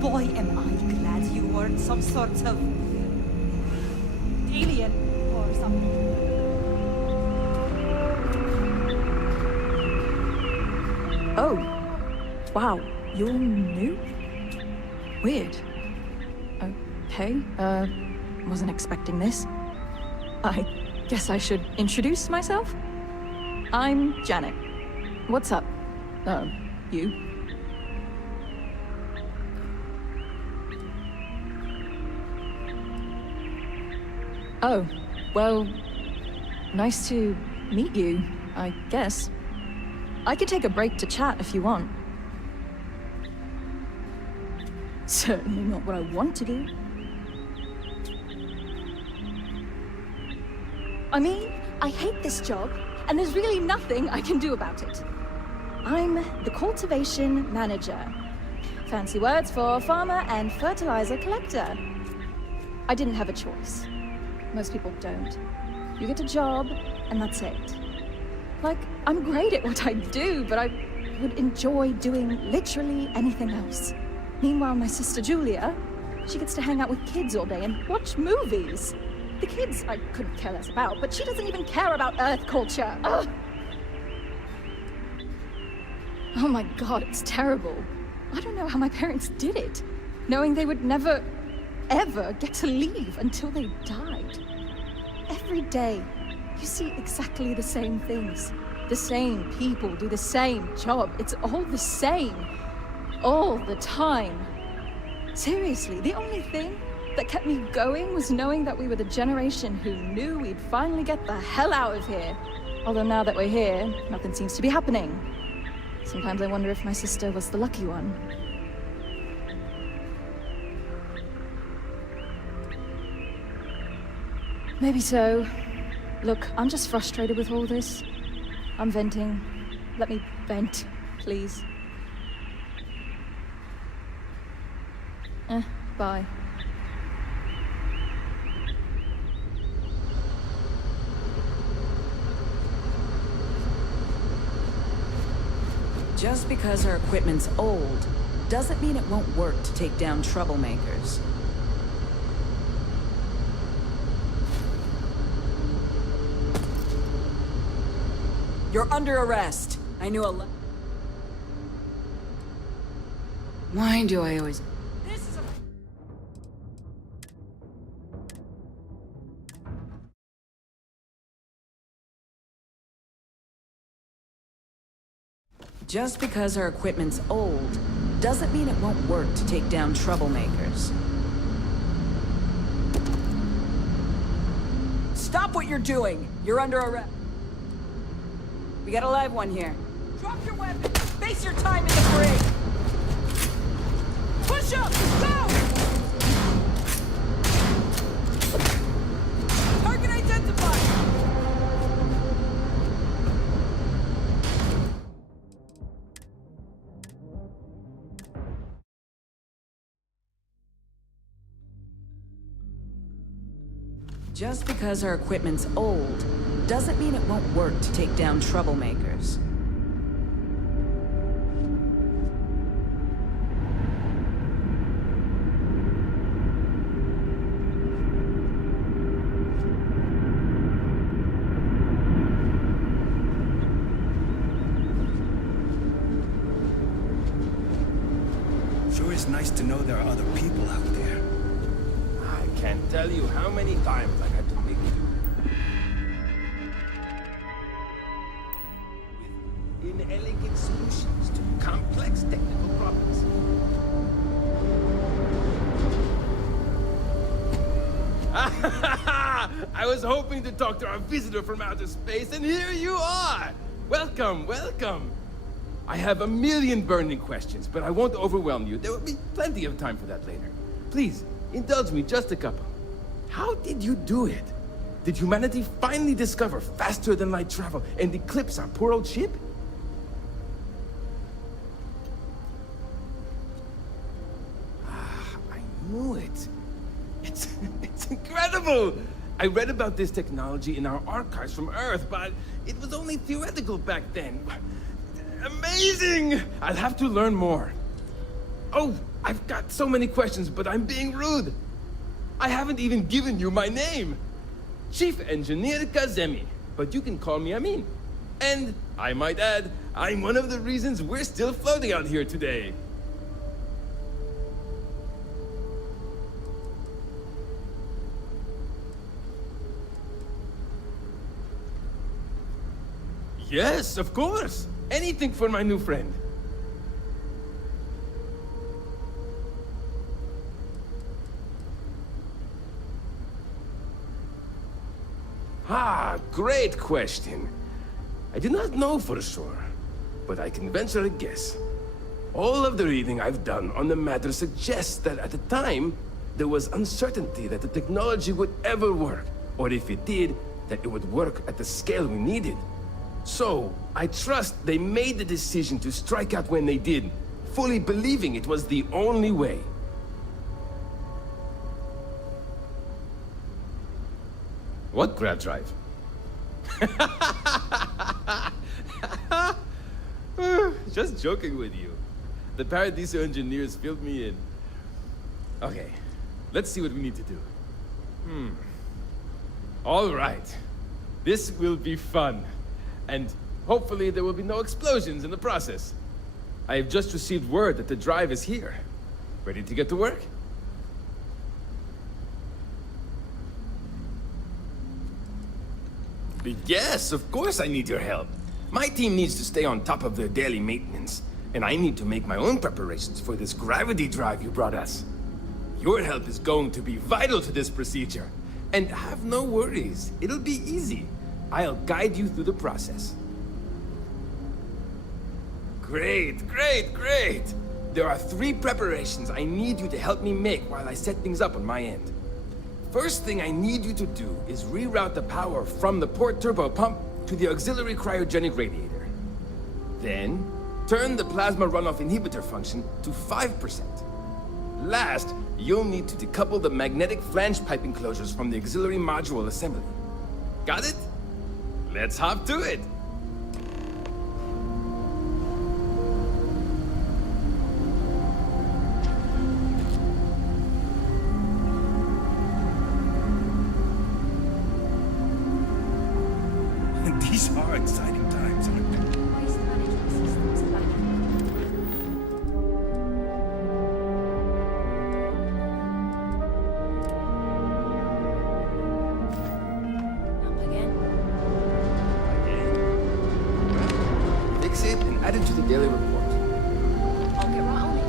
Boy, am I glad you weren't some sort of... alien or something. Oh. Wow. You're new? Weird. Okay. Wasn't expecting this. I guess I should introduce myself? I'm Janet. What's up? You? Oh, well, nice to meet you, I guess. I could take a break to chat if you want. Certainly not what I want to do. I mean, I hate this job, and there's really nothing I can do about it. I'm the cultivation manager. Fancy words for farmer and fertilizer collector. I didn't have a choice. Most people don't. You get a job, and that's it. Like, I'm great at what I do, but I would enjoy doing literally anything else. Meanwhile, my sister Julia, she gets to hang out with kids all day and watch movies. The kids I couldn't care less about, but she doesn't even care about Earth culture. Ugh. Oh my god, it's terrible. I don't know how my parents did it. knowing they would never, ever get to leave until they died. Every day, you see exactly the same things. The same people do the same job. It's all the same. All the time. Seriously, the only thing that kept me going was knowing that we were the generation who knew we'd finally get the hell out of here. Although now that we're here, nothing seems to be happening. Sometimes I wonder if my sister was the lucky one. Maybe so. Look, I'm just frustrated with all this. I'm venting. Let me vent, please. Bye. Just because our equipment's old, doesn't mean it won't work to take down troublemakers. You're under arrest. I knew a lot. Why do I always... This is a... Just because our equipment's old, doesn't mean it won't work to take down troublemakers. Stop what you're doing! You're under arrest. We got a live one here. Drop your weapon! Face your time in the brig! Push up! Go! Target identified! Just because our equipment's old, doesn't mean it won't work to take down troublemakers. Sure is nice to know there are other people out there. I can't tell you how many times I had to make do with inelegant solutions to complex technical problems. I was hoping to talk to our visitor from outer space, and here you are! Welcome, welcome! I have a million burning questions, but I won't overwhelm you. There will be plenty of time for that later. Please, indulge me just a couple. How did you do it? Did humanity finally discover faster-than-light travel and eclipse our poor old ship? I knew it. It's incredible! I read about this technology in our archives from Earth, but it was only theoretical back then. Amazing! I'll have to learn more. Oh, I've got so many questions, but I'm being rude. I haven't even given you my name. Chief Engineer Kazemi, but you can call me Amin. And, I might add, I'm one of the reasons we're still floating out here today. Yes, of course. Anything for my new friend. Ah, great question. I do not know for sure, but I can venture a guess. All of the reading I've done on the matter suggests that at the time, there was uncertainty that the technology would ever work, or if it did, that it would work at the scale we needed. So, I trust they made the decision to strike out when they did, fully believing it was the only way. What grab drive? Just joking with you. The Paradiso engineers filled me in. Okay, let's see what we need to do. All right. This will be fun. And hopefully there will be no explosions in the process. I have just received word that the drive is here. Ready to get to work? Yes, of course I need your help. My team needs to stay on top of their daily maintenance, and I need to make my own preparations for this gravity drive you brought us. Your help is going to be vital to this procedure. And have no worries, it'll be easy. I'll guide you through the process. Great, great, great! There are 3 preparations I need you to help me make while I set things up on my end. First thing I need you to do is reroute the power from the port turbo pump to the auxiliary cryogenic radiator. Then, turn the plasma runoff inhibitor function to 5%. Last, you'll need to decouple the magnetic flange pipe enclosures from the auxiliary module assembly. Got it? Let's hop to it! These are exciting times, aren't they? Fix it and add it to the daily report. I'll get right on it.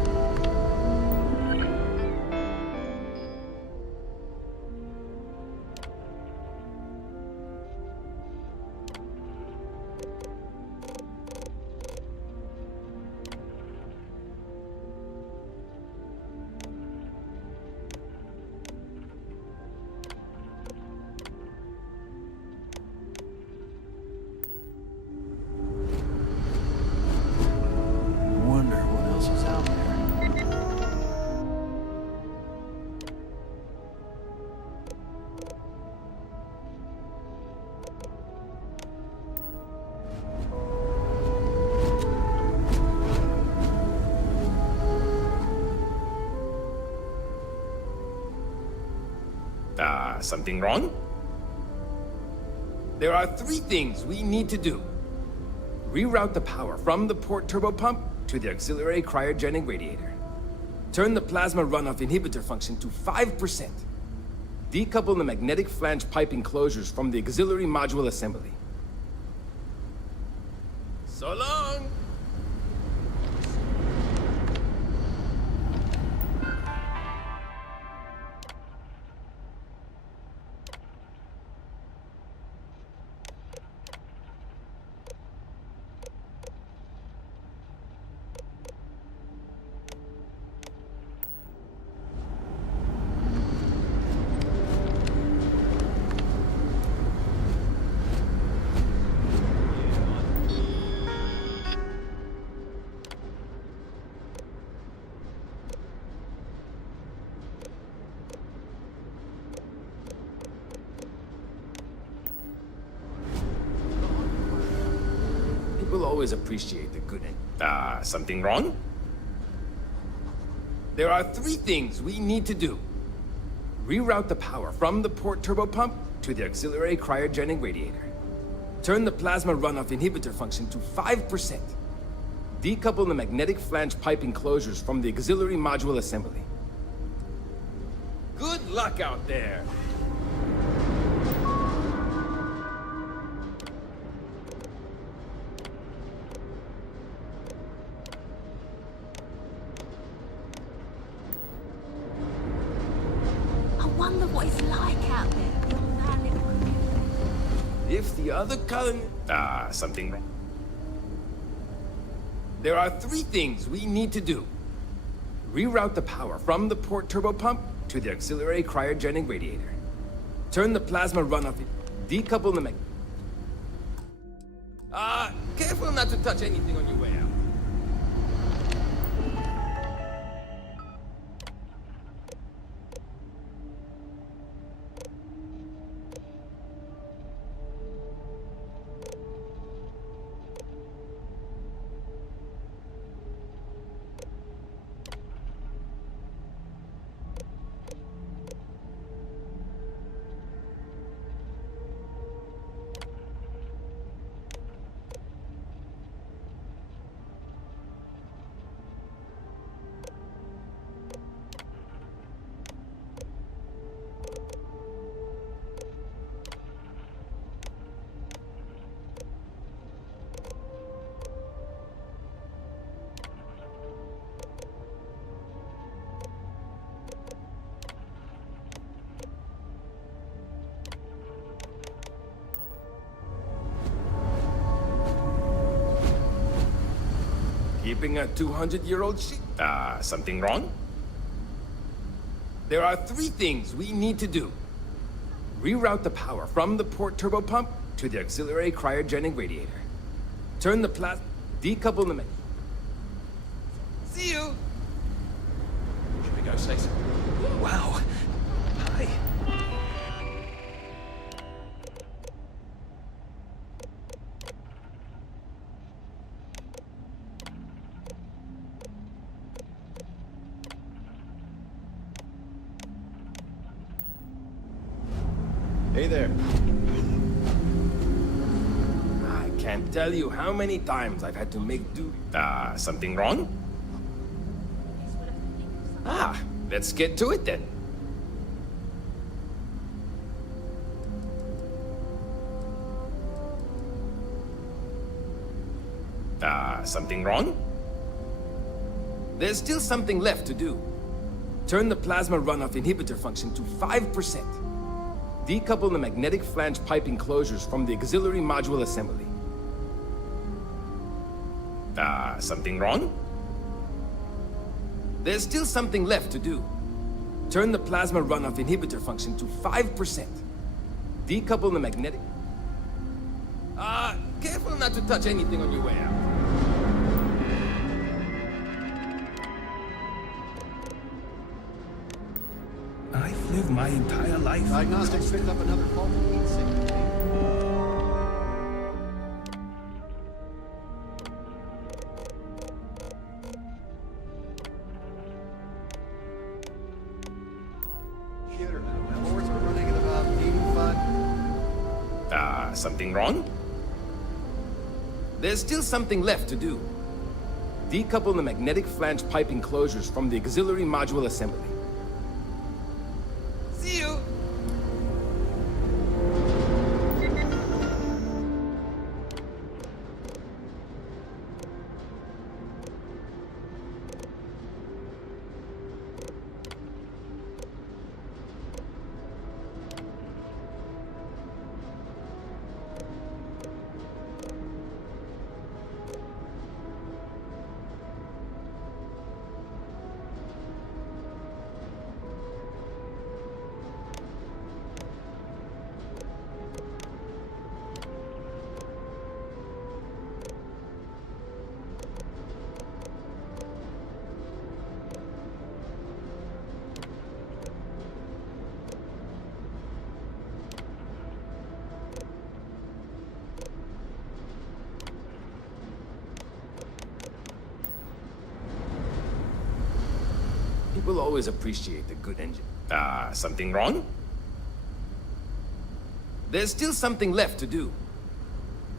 Wonder what else is out there. Something wrong? There are 3 things we need to do. Reroute the power from the port turbo pump to the auxiliary cryogenic radiator. Turn the plasma runoff inhibitor function to 5%. Decouple the magnetic flange pipe enclosures from the auxiliary module assembly. So long! People always appreciate the good end. Something wrong? There are 3 things we need to do. Reroute the power from the port turbo pump to the auxiliary cryogenic radiator. Turn the plasma runoff inhibitor function to 5%. Decouple the magnetic flange pipe enclosures from the auxiliary module assembly. Good luck out there! I wonder what it's like out there beyond our little community. If the other colony... something wrong. There are 3 things we need to do. Reroute the power from the port turbo pump to the auxiliary cryogenic radiator. Turn the plasma runoff... Decouple the careful not to touch anything on your way out. keeping a 200-year-old ship. Something wrong? There are 3 things we need to do. Reroute the power from the port turbo pump to the auxiliary cryogenic radiator. Turn the decouple the See you! Should we go say something? Wow. Hi. Hey there. I can't tell you how many times I've had to make do. Something wrong? Let's get to it then. Something wrong? There's still something left to do. Turn the plasma runoff inhibitor function to 5%. Decouple the magnetic flange pipe enclosures from the auxiliary module assembly. Something wrong? There's still something left to do. Turn the plasma runoff inhibitor function to 5%. Decouple the magnetic... careful not to touch anything on your way out. I've lived my entire life... Diagnostics picked up another faulty heat sink. Something wrong? There's still something left to do. Decouple the magnetic flange pipe enclosures from the auxiliary module assembly. See you! People always appreciate the good engine. Something wrong? There's still something left to do.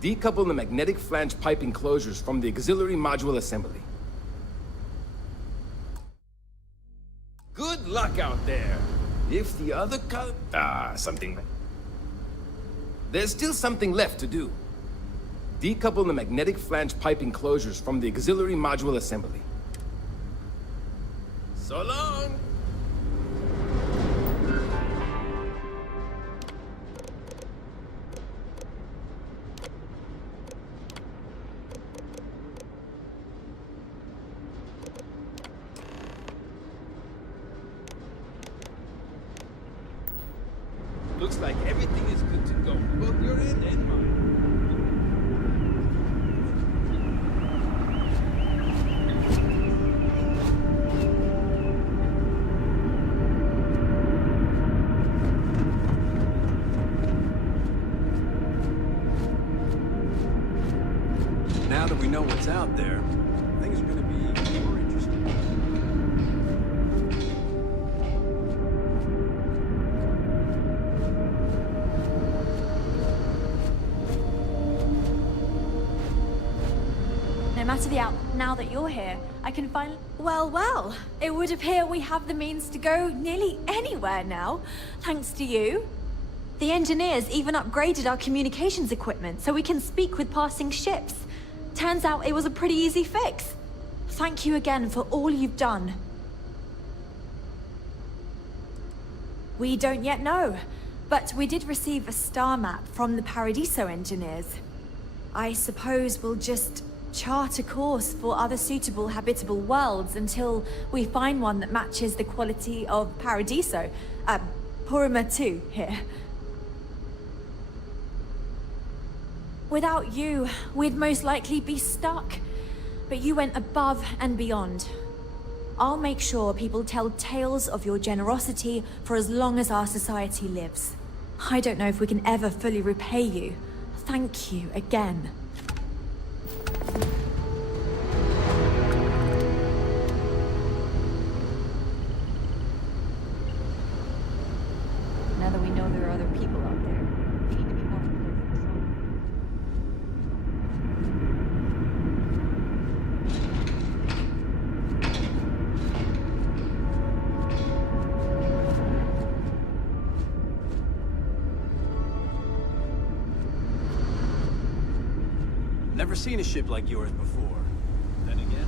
Decouple the magnetic flange pipe enclosures from the auxiliary module assembly. Good luck out there. If the other something... There's still something left to do. Decouple the magnetic flange pipe enclosures from the auxiliary module assembly. So long! Looks like everything is good to go, both your end and mine. Now that we know what's out there, things are going to be more interesting. No matter the now that you're here, I can finally... Well, well, it would appear we have the means to go nearly anywhere now, thanks to you. The engineers even upgraded our communications equipment so we can speak with passing ships. Turns out it was a pretty easy fix. Thank you again for all you've done. We don't yet know, but we did receive a star map from the Paradiso engineers. I suppose we'll just chart a course for other suitable habitable worlds until we find one that matches the quality of Paradiso. Purima 2 here. Without you, we'd most likely be stuck. But you went above and beyond. I'll make sure people tell tales of your generosity for as long as our society lives. I don't know if we can ever fully repay you. Thank you again. Now that we know there are other people out there, we need to be more prepared for this. Never seen a ship like yours before. Then again,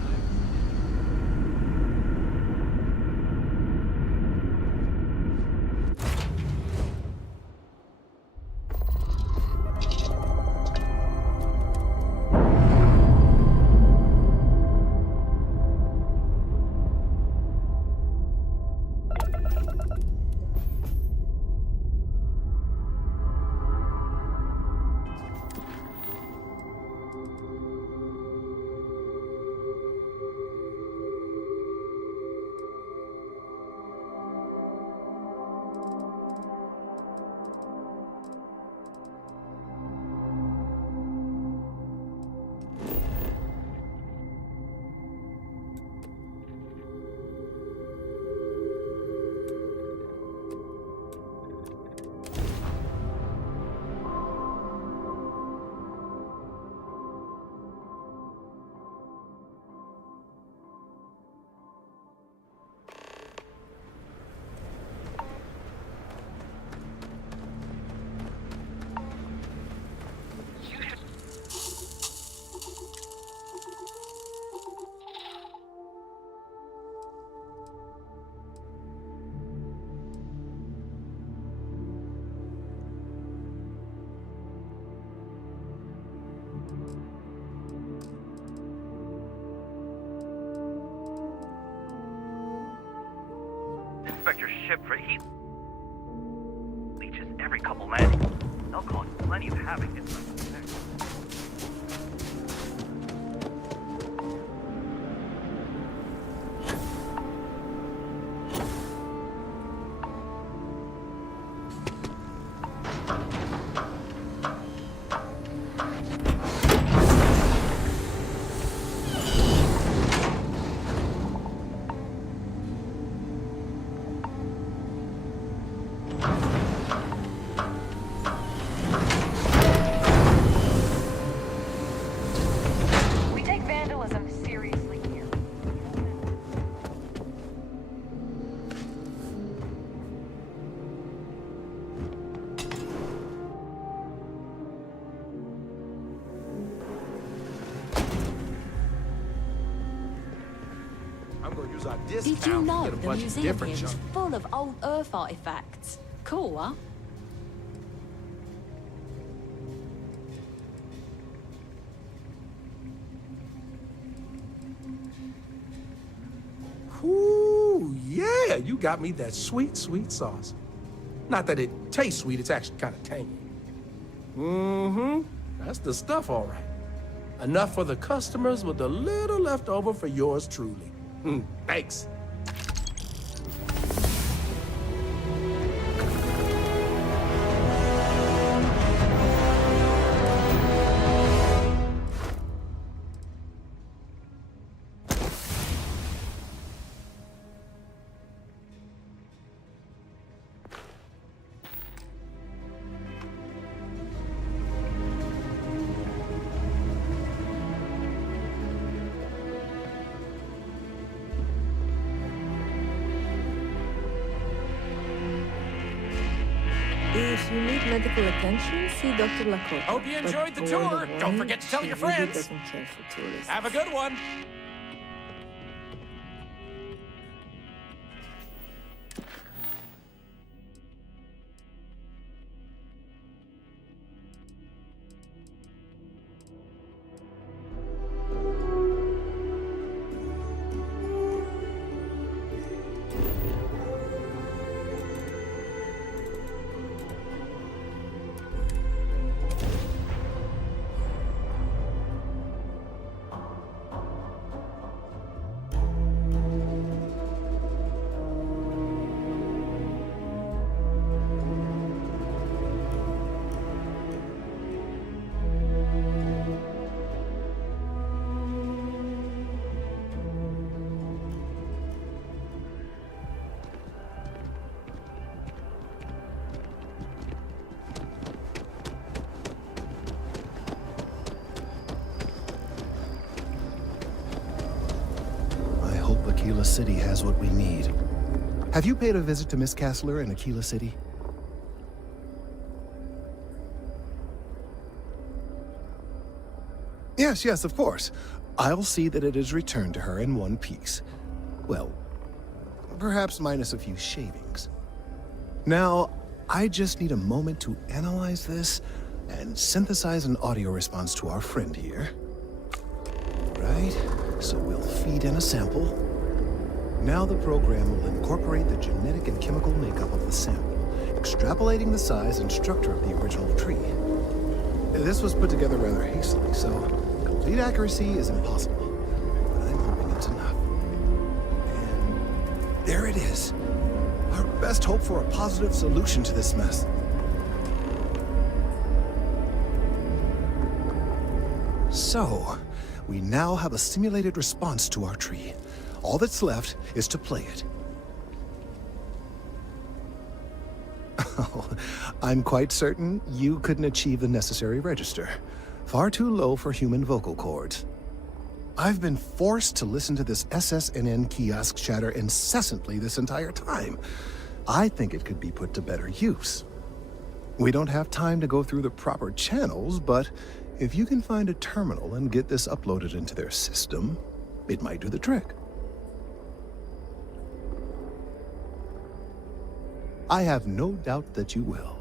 inspect your ship for heat leeches every couple landings. They'll cause plenty of havoc in some respects. Did you know the museum here is full of old Earth artifacts? Cool, huh? Ooh, yeah, you got me that sweet, sweet sauce. Not that it tastes sweet, it's actually kind of tangy. Mm-hmm, that's the stuff, all right. Enough for the customers with a little left over for yours truly. Thanks. If you need medical attention, see Dr. Lakota. Hope you enjoyed the tour. Don't forget to tell your Really friends. doesn't care for tourists. Have a good one. Aquila City has what we need. Have you paid a visit to Miss Castler in Aquila City? Yes, yes, of course. I'll see that it is returned to her in one piece. Well, perhaps minus a few shavings. Now, I just need a moment to analyze this and synthesize an audio response to our friend here. Right, so we'll feed in a sample. Now the program will incorporate the genetic and chemical makeup of the sample, extrapolating the size and structure of the original tree. This was put together rather hastily, so complete accuracy is impossible, but I'm hoping it's enough. And there it is. Our best hope for a positive solution to this mess. So, we now have a simulated response to our tree. All that's left is to play it. Oh, I'm quite certain you couldn't achieve the necessary register. Far too low for human vocal cords. I've been forced to listen to this SSNN kiosk chatter incessantly this entire time. I think it could be put to better use. We don't have time to go through the proper channels, but if you can find a terminal and get this uploaded into their system, it might do the trick. I have no doubt that you will.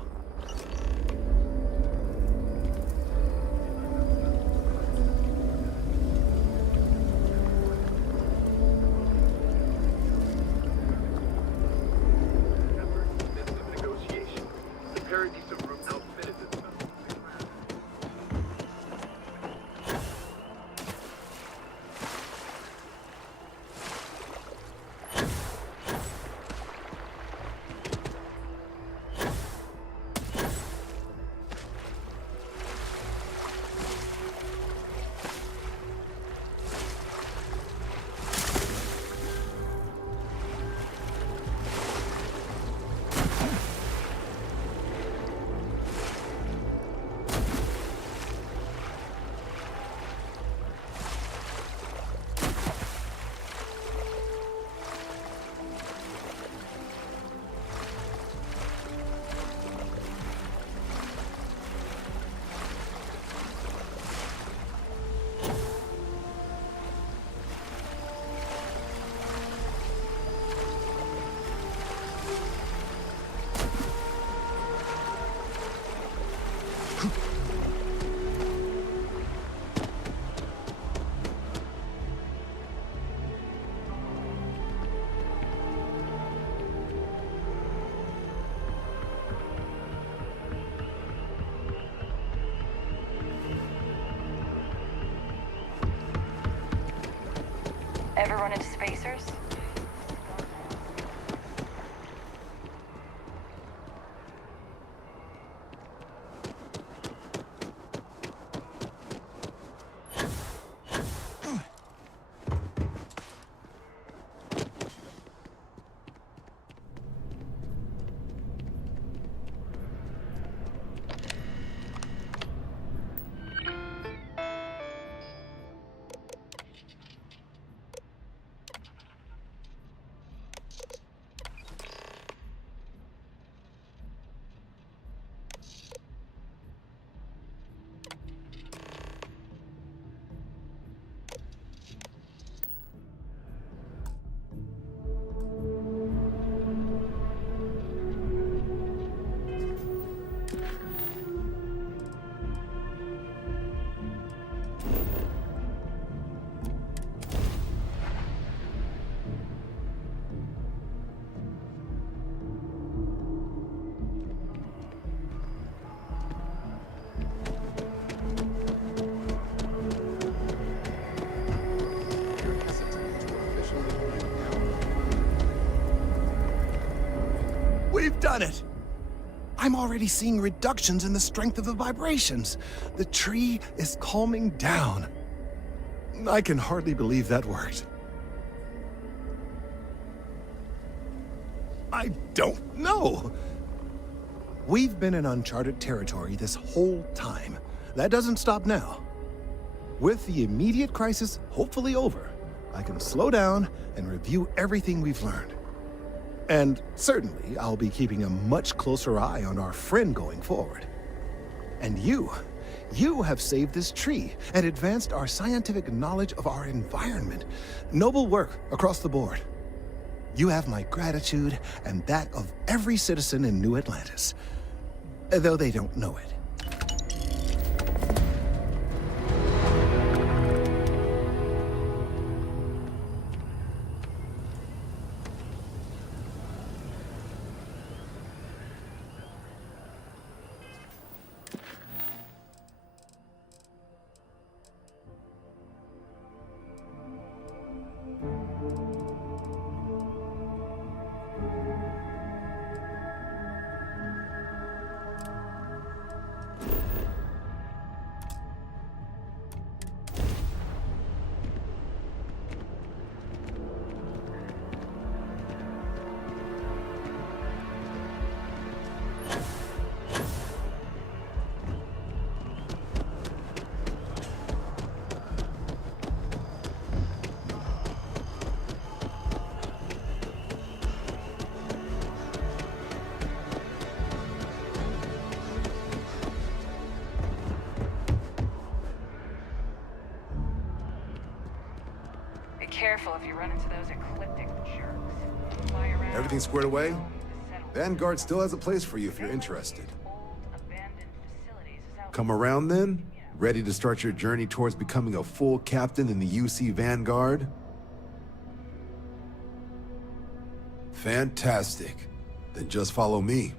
Ever run into spacers? We've done it! I'm already seeing reductions in the strength of the vibrations. The tree is calming down. I can hardly believe that worked. I don't know. We've been in uncharted territory this whole time. That doesn't stop now. With the immediate crisis hopefully over, I can slow down and review everything we've learned. And certainly, I'll be keeping a much closer eye on our friend going forward. And you have saved this tree and advanced our scientific knowledge of our environment. Noble work across the board. You have my gratitude and that of every citizen in New Atlantis, though they don't know it. Careful if you run into those ecliptic jerks. Fly around. Everything squared away? Vanguard still has a place for you if you're interested. Come around then? Ready to start your journey towards becoming a full captain in the UC Vanguard? Fantastic. Then just follow me.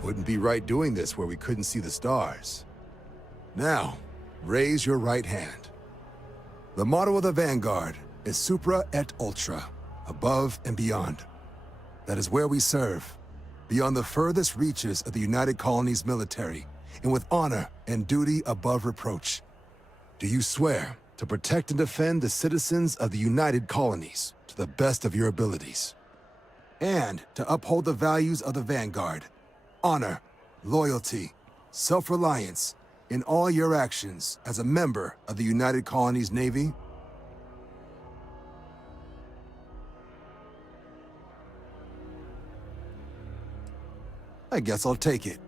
Wouldn't be right doing this where we couldn't see the stars. Now, raise your right hand. The motto of the Vanguard is Supra et Ultra, above and beyond. That is where we serve, beyond the furthest reaches of the United Colonies military, and with honor and duty above reproach. Do you swear to protect and defend the citizens of the United Colonies to the best of your abilities? And to uphold the values of the Vanguard, honor, loyalty, self-reliance in all your actions as a member of the United Colonies Navy? I guess I'll take it.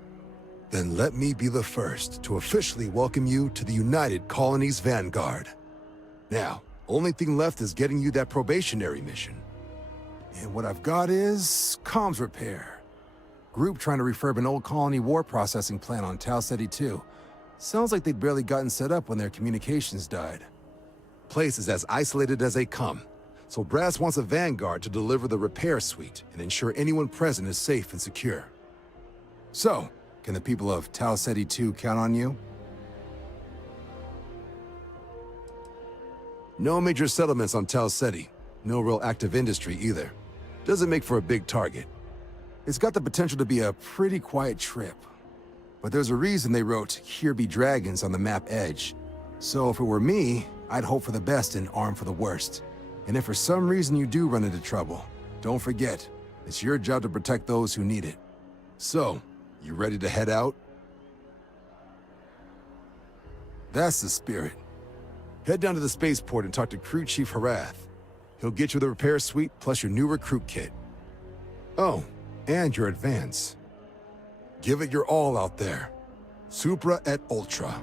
Then let me be the first to officially welcome you to the United Colonies Vanguard. Now, only thing left is getting you that probationary mission. And what I've got is comms repair. Group trying to refurb an old colony war processing plant on Tau Ceti 2. Sounds like they'd barely gotten set up when their communications died. Place is as isolated as they come, so Brass wants a Vanguard to deliver the repair suite and ensure anyone present is safe and secure. So, can the people of Tau Ceti 2 count on you? No major settlements on Tau Ceti. No real active industry either. Doesn't make for a big target. It's got the potential to be a pretty quiet trip. But there's a reason they wrote, "Here be dragons" on the map edge. So if it were me, I'd hope for the best and arm for the worst. And if for some reason you do run into trouble, don't forget, it's your job to protect those who need it. So, you ready to head out? That's the spirit. Head down to the spaceport and talk to Crew Chief Harath. He'll get you the repair suite plus your new recruit kit. Oh, and your advance. Give it your all out there. Supra et Ultra.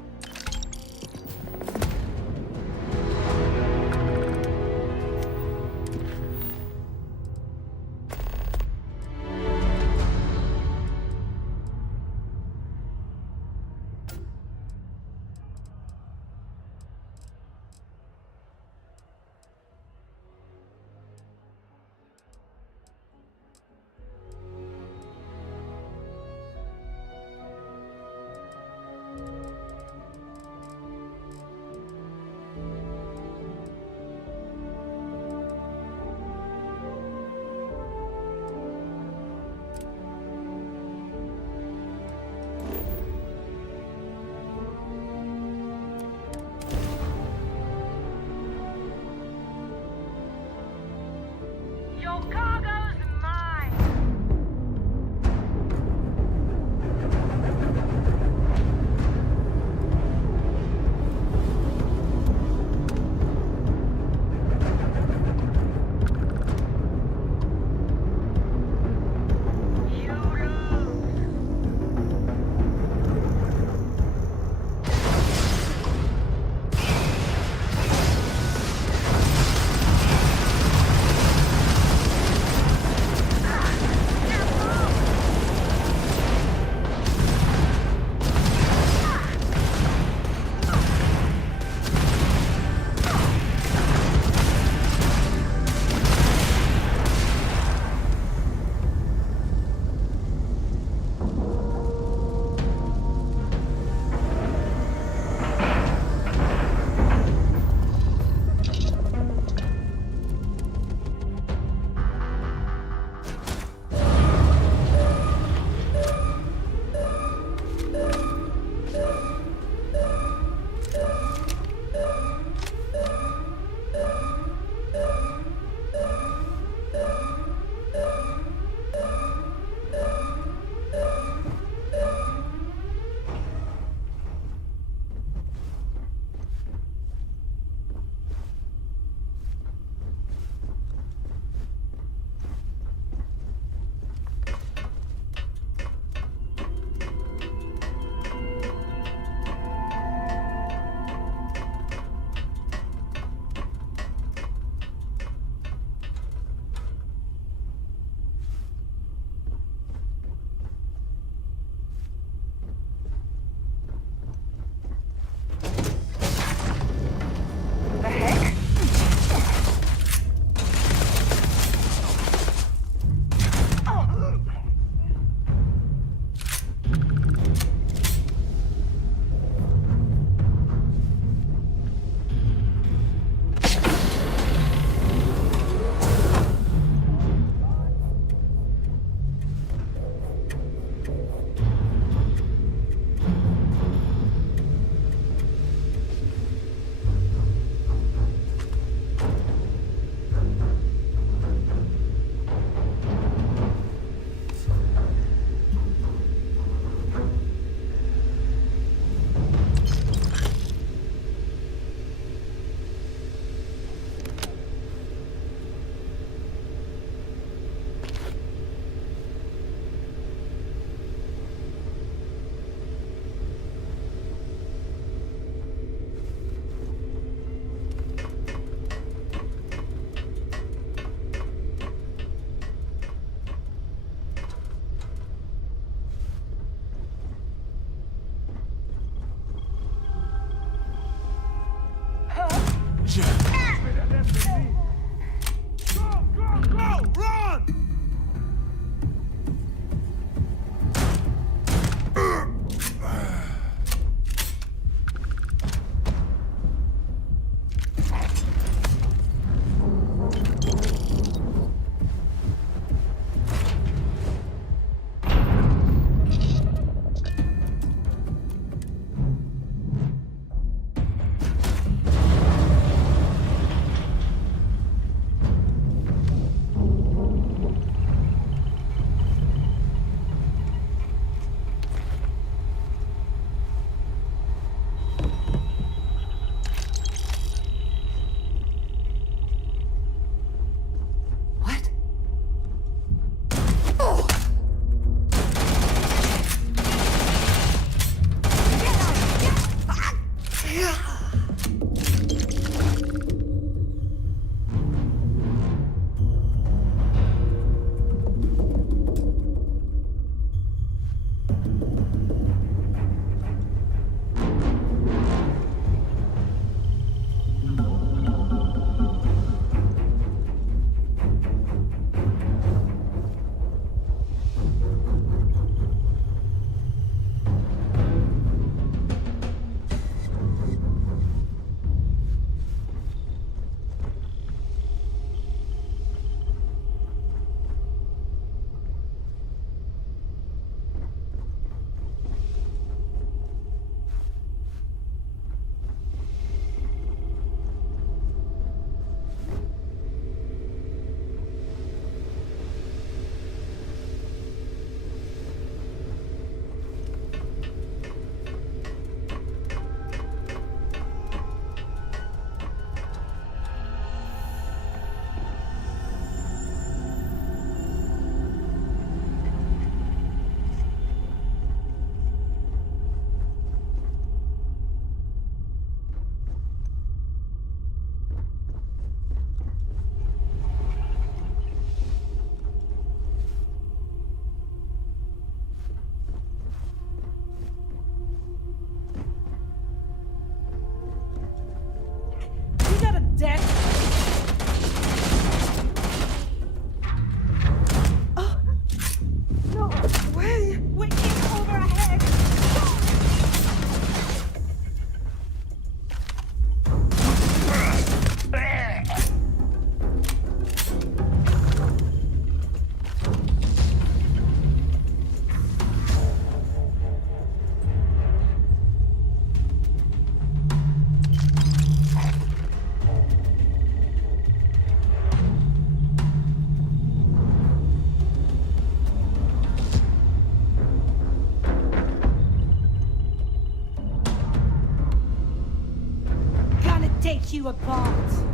take you apart.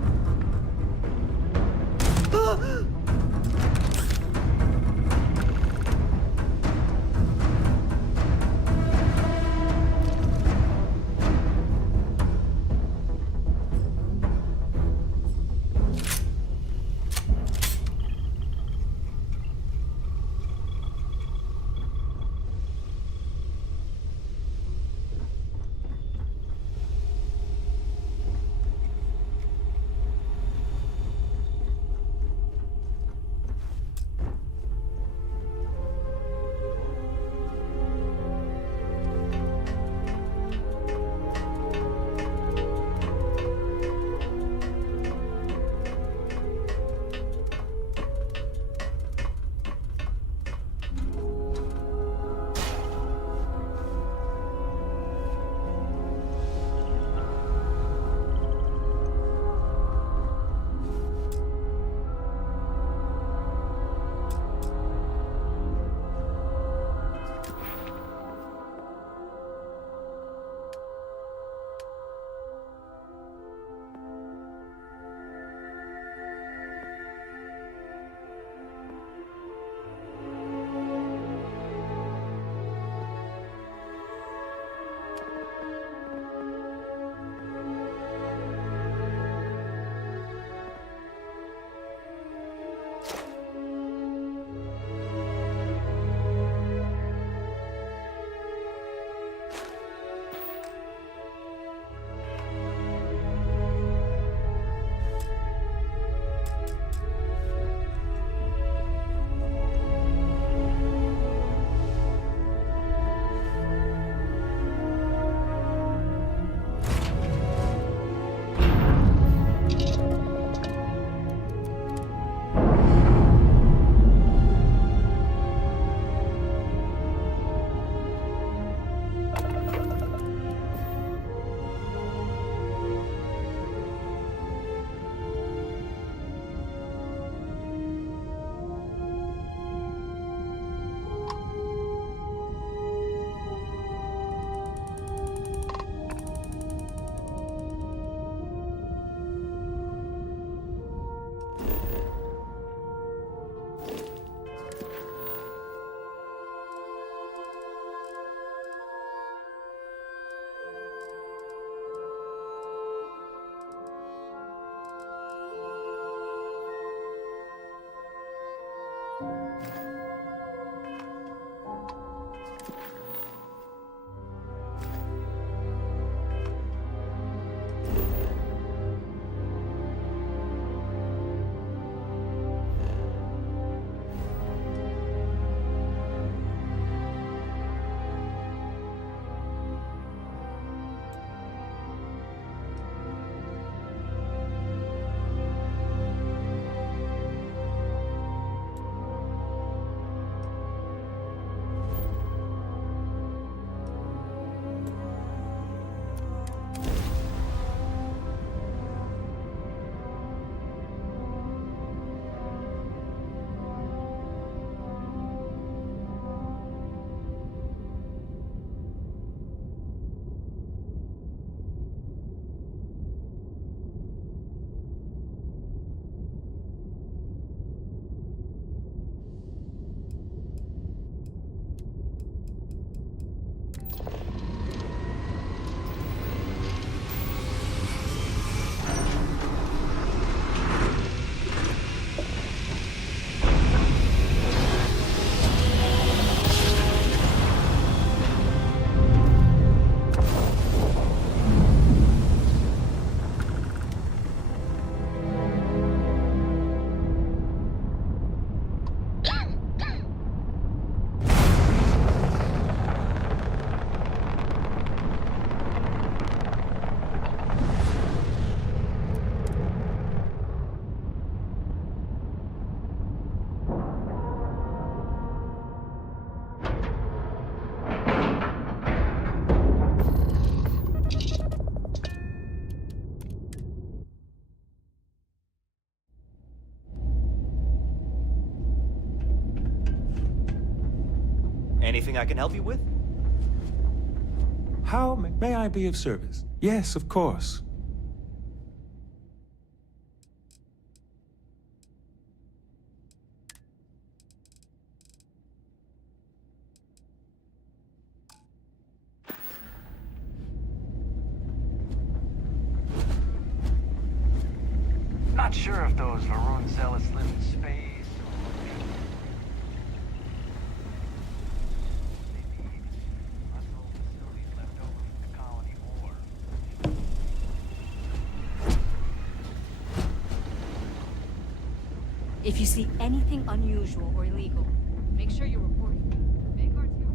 Anything I can help you with? How may I be of service? Yes, of course. Not sure if those Varun zealots live in space. If you see anything unusual or illegal, make sure you report it. Vanguard's here.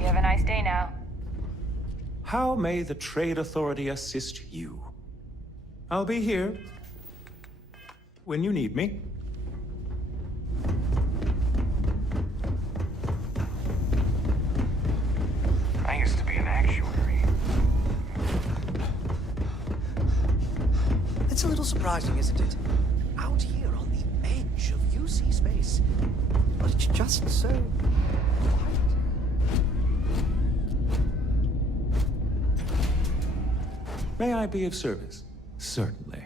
Have a nice day now. How may the Trade Authority assist you? I'll be here when you need me. I used to be an actuary. It's a little surprising, isn't it? Out here on the edge of UC space. But it's just so quiet. May I be of service? Certainly.